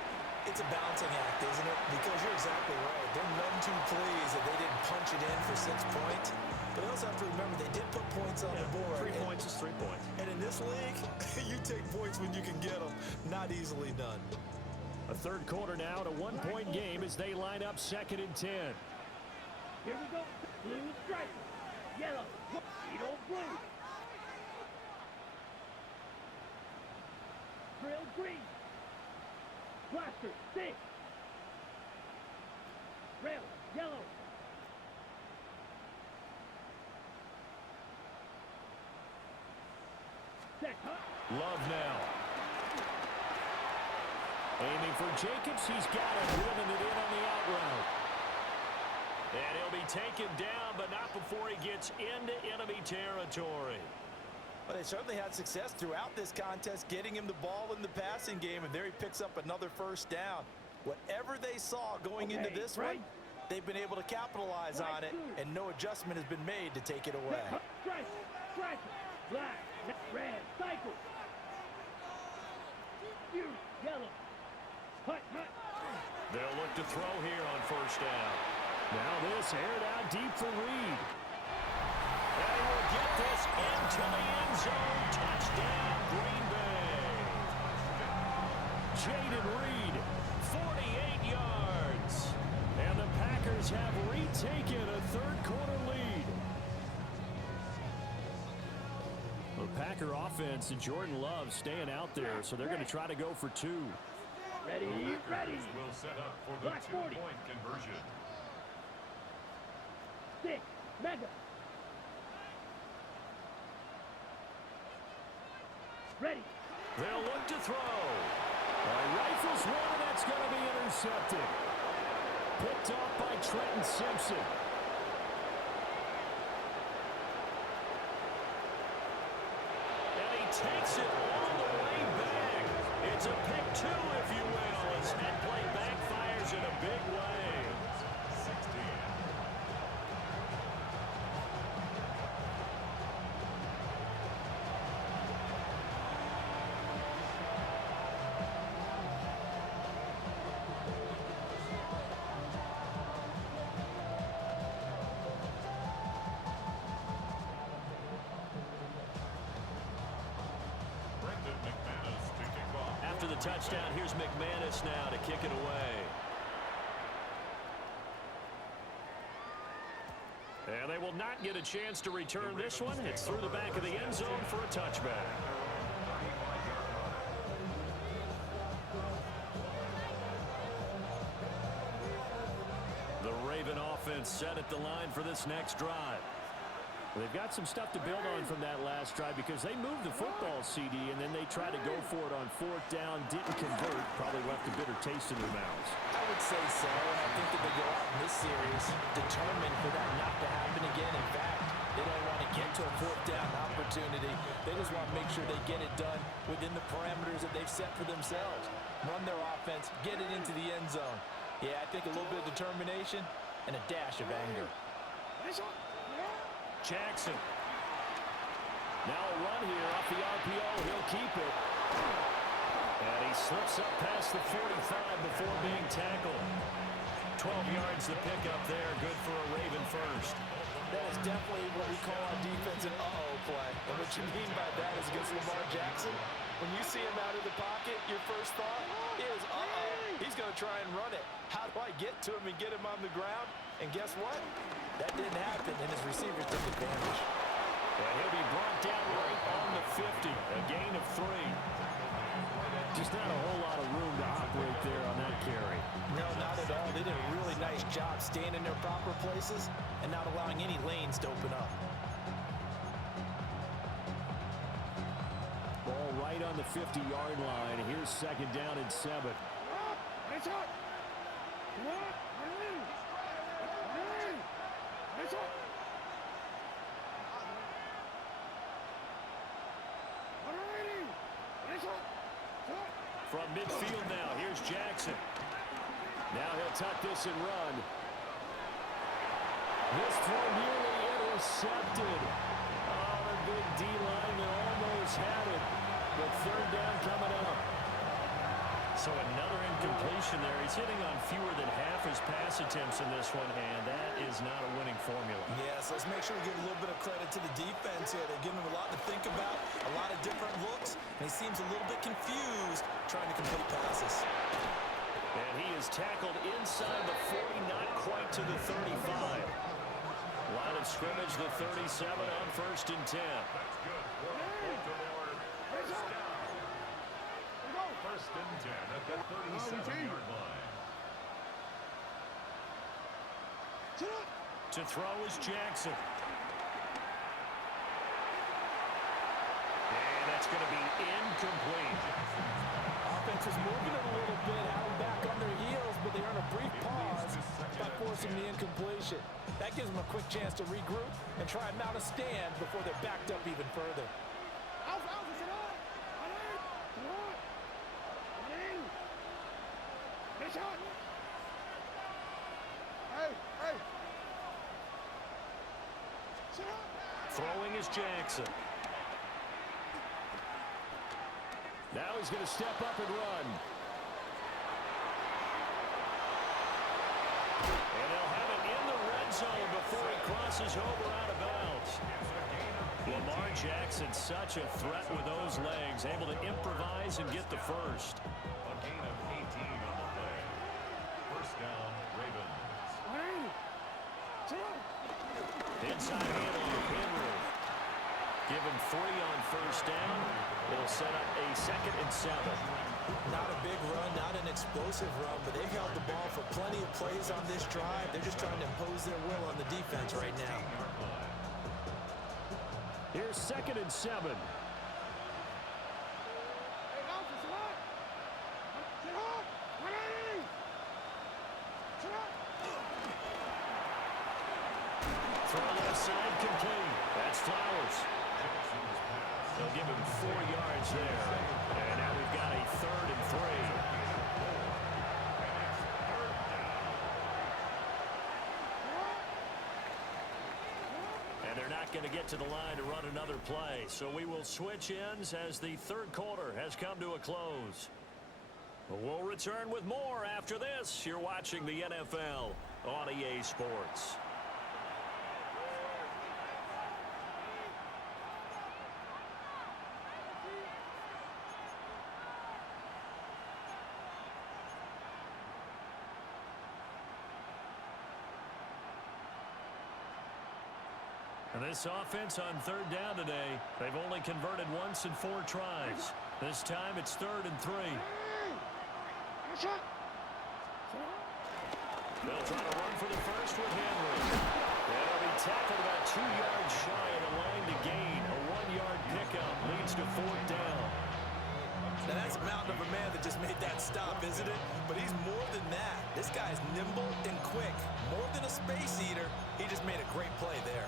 It's a balancing act, isn't it? Because you're exactly right. They're none too pleased that they didn't punch it in for 6 points. But they also have to remember they did put points on the board. 3 points is 3 points. And in this league, you take points when you can get them. Not easily done. A third quarter now, a 1-point game as they line up second and 10. Here we go. Blue stripe. Yellow. Yellow blue. Drill green. Blaster. Stick. Rail. Yellow. Set. Love now. Aiming for Jacobs. He's got it. Driven it in on the out route. And he'll be taken down, but not before he gets into enemy territory. But they certainly had success throughout this contest, getting him the ball in the passing game, and there he picks up another first down. Whatever they saw going into this one, they've been able to capitalize on it, and no adjustment has been made to take it away. Strike. Strike. Black, red, cycle. Fury, yellow. Hut, hut. They'll look to throw here on first down. Now this aired out deep for Reed. They will get this into the end zone. Touchdown, Green Bay. Jaden Reed, 48 yards. And the Packers have retaken a third-quarter lead. The Packer offense and Jordan Love staying out there, so they're going to try to go for two. Ready, ready. Will set up for the Black 40. two-point conversion. 6, mega. Ready. They'll look to throw. Rifles one, and that's going to be intercepted. Picked off by Trenton Simpson. And he takes it all the way back. It's a pick two, if you will, as that play backfires in a big way. 16. After the touchdown, here's McManus now to kick it away. And they will not get a chance to return this one. It's through the back of the end zone for a touchback. The Raven offense set at the line for this next drive. They've got some stuff to build on from that last drive because they moved the football, CD, and then they tried to go for it on fourth down, didn't convert, probably left a bitter taste in their mouths. I would say so, and I think that they go out in this series determined for that not to happen again. In fact, they don't want to get to a fourth down opportunity. They just want to make sure they get it done within the parameters that they've set for themselves. Run their offense, get it into the end zone. Yeah, I think a little bit of determination and a dash of anger. Jackson. Now a run here off the RPO. He'll keep it. And he slips up past the 45 before being tackled. 12 yards the pickup there. Good for a Raven first. That is definitely what we call our defense an uh-oh play. And what you mean by that is against Lamar Jackson, when you see him out of the pocket, your first thought is, uh-oh, he's going to try and run it. How do I get to him and get him on the ground? And guess what? That didn't happen, and his receivers took advantage. And he'll be brought down right on the 50. A gain of 3. Just not a whole lot of room to operate there on that carry. No, not at all. They did a really nice job staying in their proper places and not allowing any lanes to open up. Ball right on the 50-yard line. Here's second down and 7. Nice up. Come on. Nice up. From midfield now, here's Jackson. Now he'll tuck this and run. This throw nearly intercepted. Oh, the big D lineman almost had it. But third down coming up. So another incompletion there. He's hitting on fewer than half his pass attempts in this one, and that is not a winning formula. Yes, let's make sure we give a little bit of credit to the defense here. They're giving him a lot to think about, a lot of different looks, and he seems a little bit confused trying to complete passes. And he is tackled inside the 40, not quite to the 35. Line of scrimmage, the 37 on 1st and 10. That's good for Baltimore. First and 10 at the 37-yard line. To throw is Jackson. And that's going to be incomplete. Offense is moving it a little bit, out back on their heels, but they earn a brief pause by forcing the incompletion. That gives them a quick chance to regroup and try and mount a stand before they're backed up even further. Throwing is Jackson. Now he's going to step up and run. And they'll have it in the red zone before he crosses over out of bounds. Lamar Jackson, such a threat with those legs, able to improvise and get the first. A gain of 18 on the play. First down, Ravens. Inside handle to Henry. Give him 3 on first down. It'll set up a 2nd and 7. Not a big run, not an explosive run, but they've held the ball for plenty of plays on this drive. They're just trying to impose their will on the defense right now. Here's 2nd and 7. Throw left side complete. That's Flowers. They'll give him 4 yards there. And now we've got a 3rd and 3. And they're not going to get to the line to run another play. So we will switch ends as the 3rd quarter has come to a close. We'll return with more after this. You're watching the NFL on EA Sports. And this offense on 3rd down today, they've only converted once in 4 tries. This time it's 3rd and 3. They'll try to run for the first with Henry. And he'll be tackled about 2 yards shy of the line to gain. A 1-yard pickup leads to 4th down. Now that's a mountain of a man that just made that stop, isn't it? But he's more than that. This guy's nimble and quick. More than a space eater, he just made a great play there.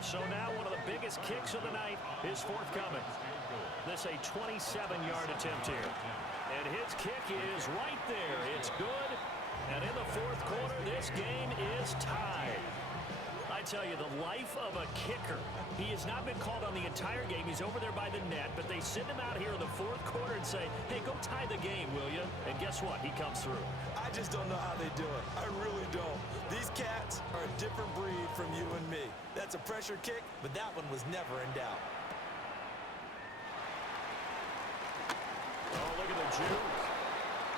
So now one of the biggest kicks of the night is forthcoming. This a 27-yard attempt here. And his kick is right there. It's good. And in the 4th quarter, this game is tied. I tell you, the life of a kicker. He has not been called on the entire game. He's over there by the net, but they send him out here in the 4th quarter and say, hey, go tie the game, will you? And guess what? He comes through. I just don't know how they do it. I really don't. These cats are a different breed from you and me. That's a pressure kick, but that one was never in doubt. Oh, look at the juke.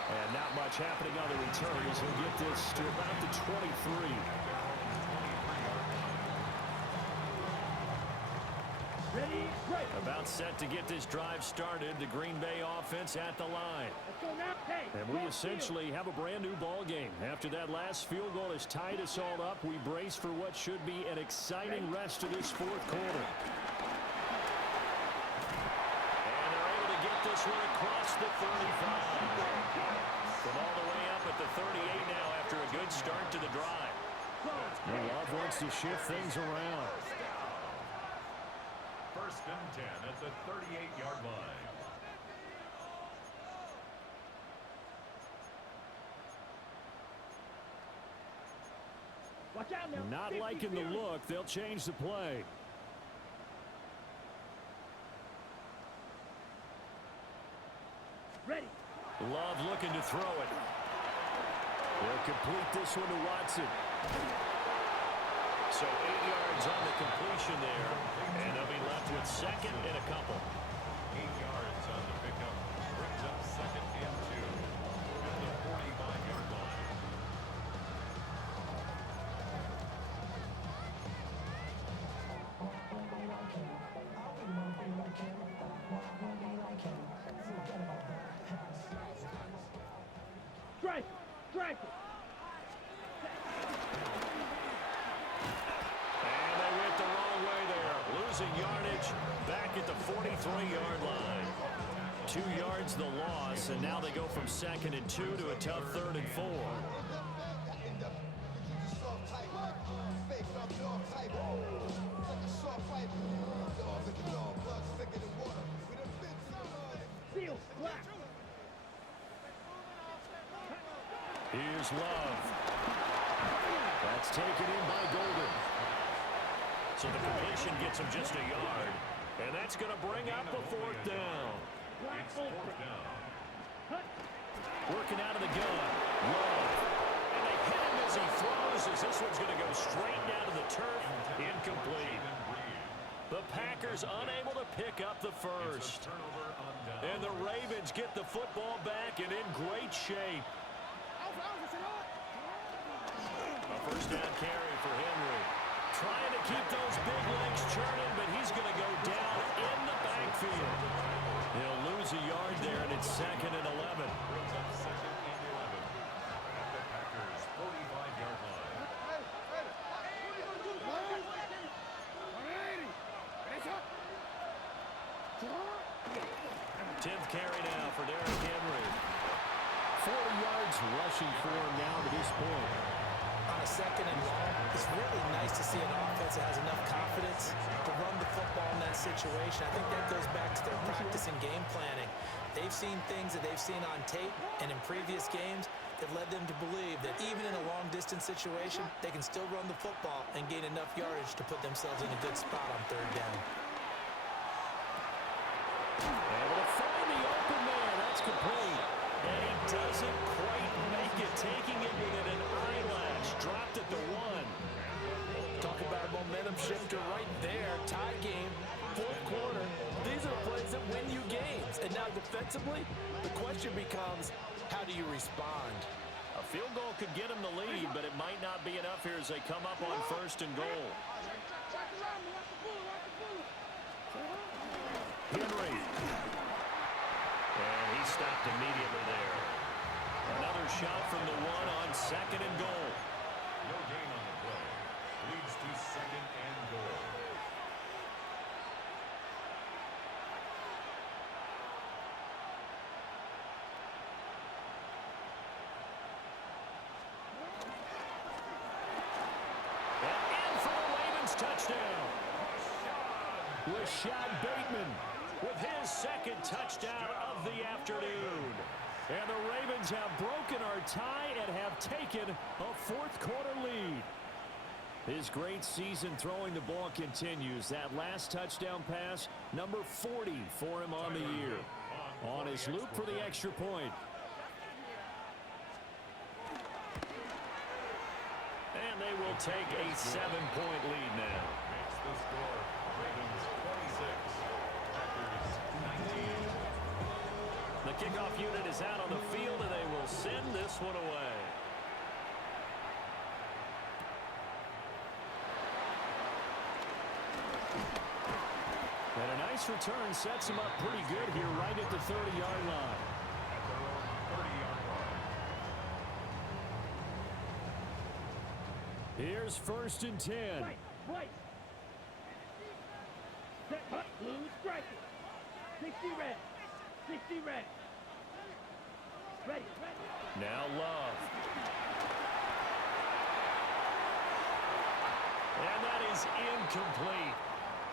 And not much happening on the return as he'll get this to about the 23. Ready, break. About set to get this drive started. The Green Bay offense at the line. Let's go now. Hey, And we essentially have a brand new ball game. After that last field goal has tied us all up, we brace for what should be an exciting rest of this 4th quarter. And they're able to get this one across the 35. From all the way up at the 38 now after a good start to the drive. Love wants to shift things around. 1st and 10 at the 38-yard line. watch out now. Not liking the look. They'll change the play. Ready. Love looking to throw it. They'll complete this one to Watson. So 8 yards on the completion there, and they'll be left with 2nd and a couple. 8 yards on the pickup. Brings up 2nd and 2 at the 45-yard line. Strike. Strike it. And they went the wrong way there. Losing yardage back at the 43-yard line. 2 yards the loss, and now they go from 2nd and 2 to a tough 3rd and 4. Seal. Black. Here's Love. That's taken in by Golden. So the completion gets him just a yard. And that's going to bring up a 4th down. It's 4th down. Working out of the gun. Love. And they hit him as he throws, as this one's going to go straight down to the turf. Incomplete. The Packers unable to pick up the first. And the Ravens get the football back and in great shape. A 1st down carry for Henry. Trying to keep those big legs churning, but he's going to go down in the backfield. He'll lose a yard there, and it's 2nd and 11. Brings up 2nd and 11 at the Packers' 45-yard line. 10th carry now for Derrick Henry. 40 yards rushing for him now to this point. On a 2nd and long, it's really nice to see an offense that has enough confidence to run the football in that situation. I think that goes back to their practice and game planning. They've seen things that they've seen on tape and in previous games that led them to believe that even in a long-distance situation, they can still run the football and gain enough yardage to put themselves in a good spot on 3rd down. Able to find the open man. That's complete. And he doesn't quite make it, taking it within an eyelash. Dropped at the 1. Talk about a momentum shifter right there. Tie game, 4th quarter. These are the plays that win you games. And now defensively, the question becomes, how do you respond? A field goal could get him the lead, but it might not be enough here as they come up on 1st and goal. Henry. And he stopped immediately there. Another shot from the 1 on 2nd and goal. No gain on the play. Leads to 2nd and goal. And in for the Ravens touchdown. Rashad Bateman With his 2nd touchdown of the afternoon. And the Ravens have broken our tie and have taken a 4th quarter lead. His great season throwing the ball continues. That last touchdown pass, number 40 for him on the year. On his loop for the extra point. And they will take a 7-point lead now. Makes the score Ravens 26, Packers 19. The kickoff unit is out on the field, and they will send this one away. And a nice return sets him up pretty good here right at the 30-yard line. At their own 30-yard line. Here's 1st and 10. Right. Set, hut, blue, strike it. 60 red. 60 red. Ready. Now Love. And that is incomplete.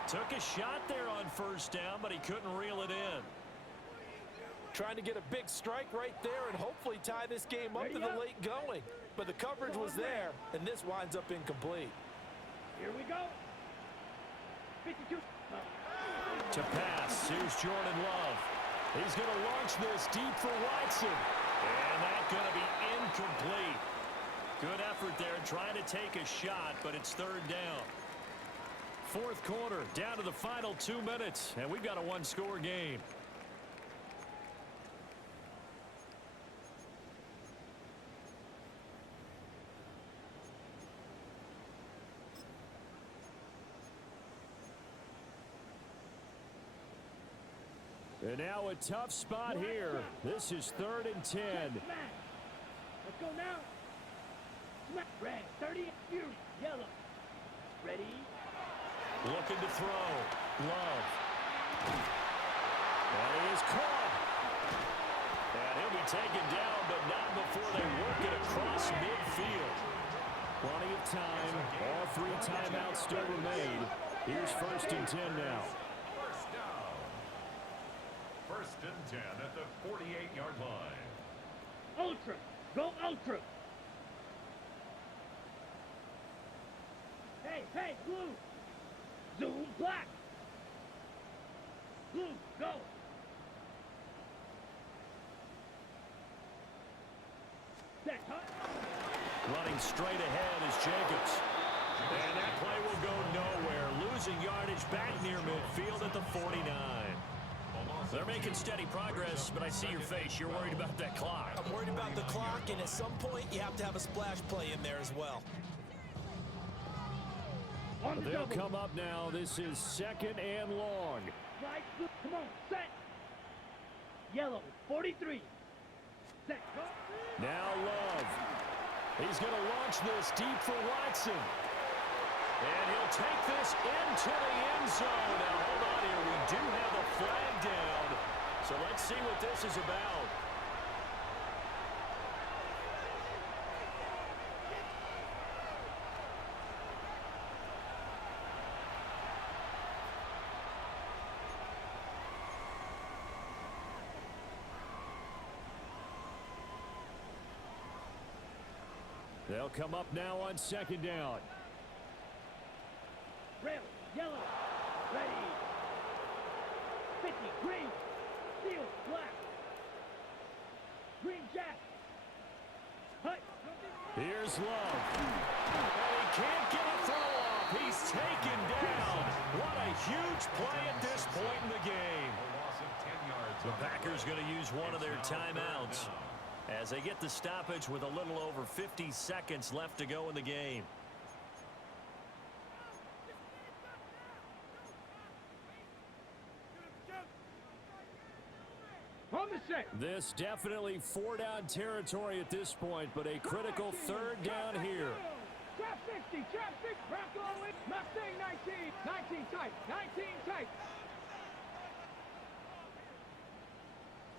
Took a shot there on 1st down, but he couldn't reel it in. Trying to get a big strike right there and hopefully tie this game up to the late going. But the coverage was there, and this winds up incomplete. Here we go. 52. To pass, here's Jordan Love. He's going to launch this deep for Watson. And that's going to be incomplete. Good effort there trying to take a shot, but it's 3rd down. 4th quarter, down to the final 2 minutes, and we've got a 1-score game. And now a tough spot here. This is 3rd and 10. Let's go now. Smack. Red. 30. Fury. Yellow. Ready. Looking to throw. Love. And he is caught. And he'll be taken down, but not before they work it across midfield. Plenty of time. All 3 timeouts still remain. Here's 1st and 10 now. First down. 1st and 10 at the 48-yard line. Ultra. Go Ultra. Hey, blue. Zoom, black. Blue, go. Set, Running straight ahead is Jacobs. And that play will go nowhere. Losing yardage back near midfield at the 49. They're making steady progress, but I see your face. You're worried about that clock. I'm worried about the clock, and at some point, you have to have a splash play in there as well. They'll come up now. This is 2nd and long. Right, blue. Come on, set. Yellow, 43. Set, go. Now Love. He's going to launch this deep for Watson. And he'll take this into the end zone. Now, hold on here. We do have a flag down. So let's see what this is about. They'll come up now on 2nd down. Red, yellow, ready. 50, green, steel, black. Green jack. Hut. Here's Love. And he can't get a throw off. He's taken down. What a huge play at this point in the game. The Packers going to use one of their timeouts as they get the stoppage with a little over 50 seconds left to go in the game. This definitely 4-down territory at this point, but a critical 3rd down here. Trap 60, trap 6, Bronco, Mustang 19 tight, 19 tight.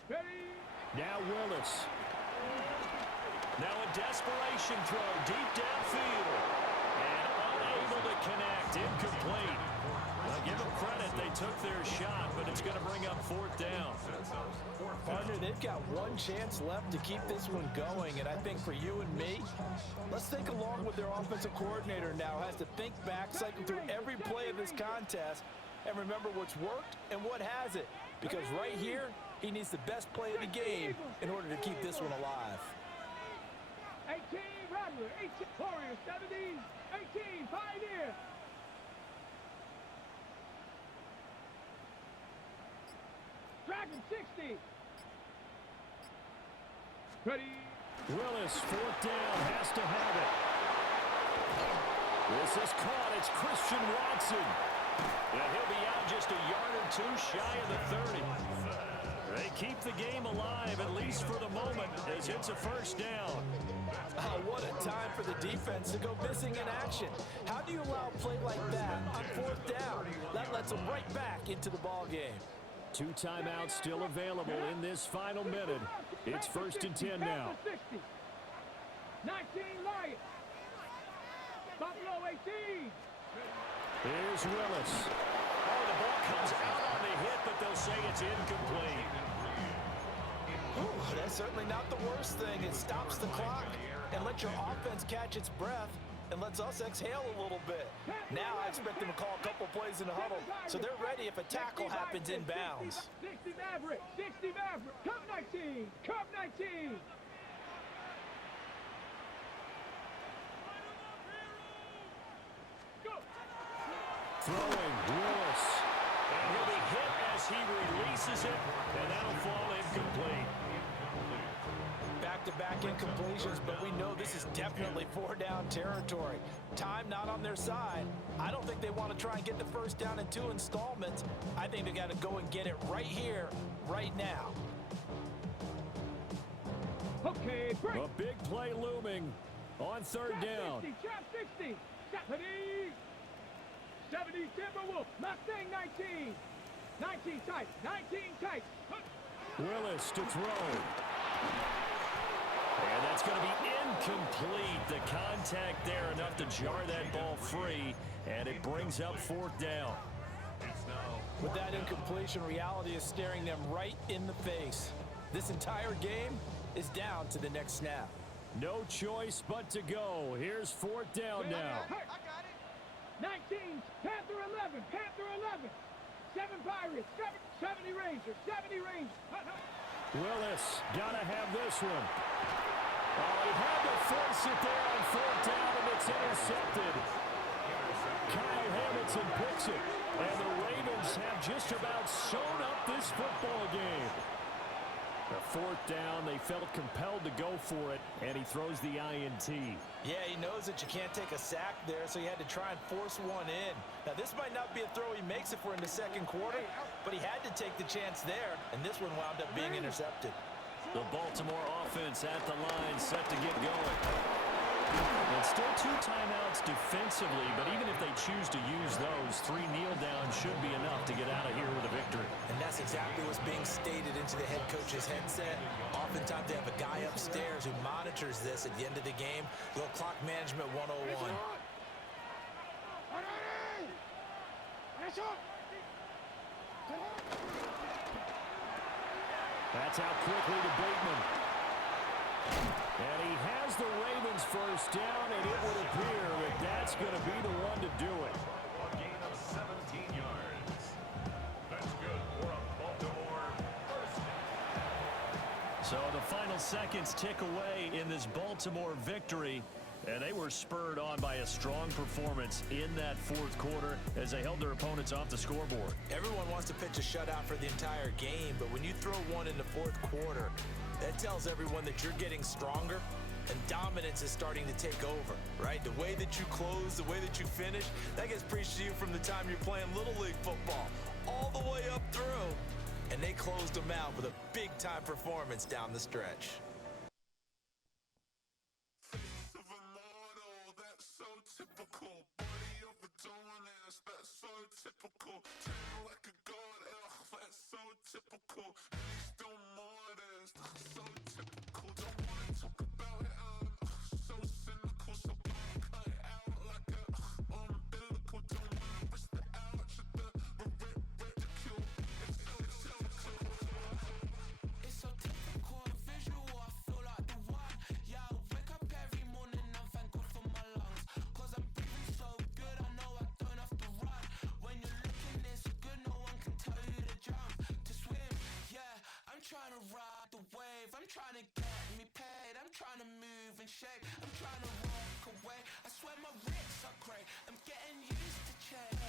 Ready? Now Willis. Now a desperation throw deep downfield. And unable to connect, incomplete. Now give them credit, they took their shot, but it's going to bring up 4th down. Partner, they've got one chance left to keep this one going, and I think for you and me, let's think along with their offensive coordinator now, has to think back, cycle through every play of this contest, and remember what's worked and what hasn't. Because right here, he needs the best play of the game in order to keep this one alive. 18, Rattler, 18, Warrior, 70, 18, Pioneer. Dragon, 60. Ready. Willis, 4th down, has to have it. This is caught. It's Christian Watson. And he'll be out just a yard or two shy of the 30. They keep the game alive, at least for the moment, as it's a 1st down. What a time for the defense to go missing in action. How do you allow a play like that on 4th down? That lets them right back into the ball game. 2 timeouts still available in this final minute. It's 1st and 10 now. 19 Lions. Buffalo 18. Here's Willis. Oh, the ball comes out on the hit, but they'll say it's incomplete. Ooh, that's certainly not the worst thing. It stops the clock and lets your offense catch its breath and lets us exhale a little bit. Now I expect them to call a couple plays in the huddle, so they're ready if a tackle happens in bounds. 60 Maverick, 60 Maverick, Cup 19, Cup 19. Go. Throwing, Willis. And he'll be hit as he releases it, and that'll fall incomplete. Back-to-back incompletions, but we know this is definitely 4-down territory. Time not on their side. I don't think they want to try and get the 1st down in 2 installments. I think they got to go and get it right here, right now. Okay, break. A big play looming on 3rd down. 60, trap 60, 70 Timberwolf, Mustang 19, 19 tight, 19 tight. Willis to throw. And that's going to be incomplete. The contact there enough to jar that ball free, and it brings up 4th down. With that incompletion, reality is staring them right in the face. This entire game is down to the next snap. No choice but to go. Here's 4th down now. 19, Panther 11, Panther 11. 7 Pirates, 70 Rangers, 70 Rangers. Willis, gotta have this one. Oh, he had to force it there on 4th down, and it's intercepted. Kyle Hamilton picks it, and the Ravens have just about sewn up this football game. The 4th down, they felt compelled to go for it, and he throws the INT. Yeah, he knows that you can't take a sack there, so he had to try and force one in. Now, this might not be a throw he makes if we're in the second quarter, but he had to take the chance there, and this one wound up being intercepted. The Baltimore offense at the line, set to get going. And still 2 timeouts defensively, but even if they choose to use those, 3 kneel downs should be enough to get out of here with a victory. And that's exactly what's being stated into the head coach's headset. Oftentimes they have a guy upstairs who monitors this at the end of the game. Little clock management 101. That's out quickly to Bateman. And he has the Ravens first down, and it would appear that that's going to be the one to do it. A gain of 17 yards. That's good for a Baltimore first down. So the final seconds tick away in this Baltimore victory. And they were spurred on by a strong performance in that 4th quarter as they held their opponents off the scoreboard. Everyone wants to pitch a shutout for the entire game, but when you throw one in the 4th quarter, that tells everyone that you're getting stronger and dominance is starting to take over, right? The way that you close, the way that you finish, that gets preached to you from the time you're playing Little League football all the way up through. And they closed them out with a big-time performance down the stretch. Typical body of a donut, that's so typical. Turn like a god, that's so typical. Please don't more this, so typical. Don't wanna talk about it, so cynical. So cut it out like a umbilical. Don't wanna risk the ouch of the ridicule. It's so typical, visual, I feel like the one. Yeah, I wake up every morning and thank God for my lungs. I'm breathing so good, I know I don't have to run. When you're looking this good, no one can tell you to jump, to swim. Yeah, I'm trying to ride the wave. I'm trying to get me paid. I'm trying to move and shake. I'm trying to walk away. I swear my wrists are great. I'm getting used to change.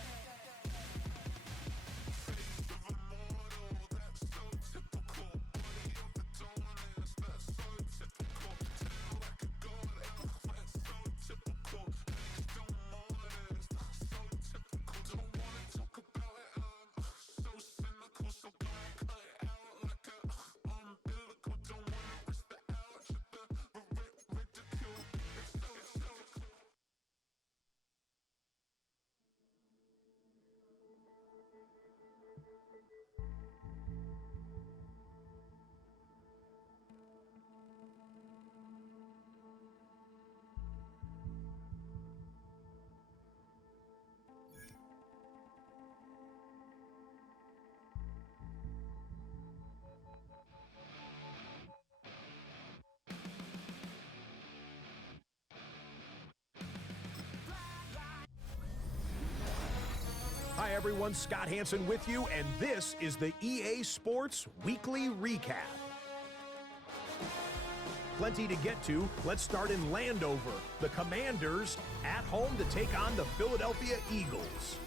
Hi everyone, Scott Hansen with you, and this is the EA Sports Weekly Recap. Plenty to get to. Let's start in Landover. The Commanders at home to take on the Philadelphia Eagles.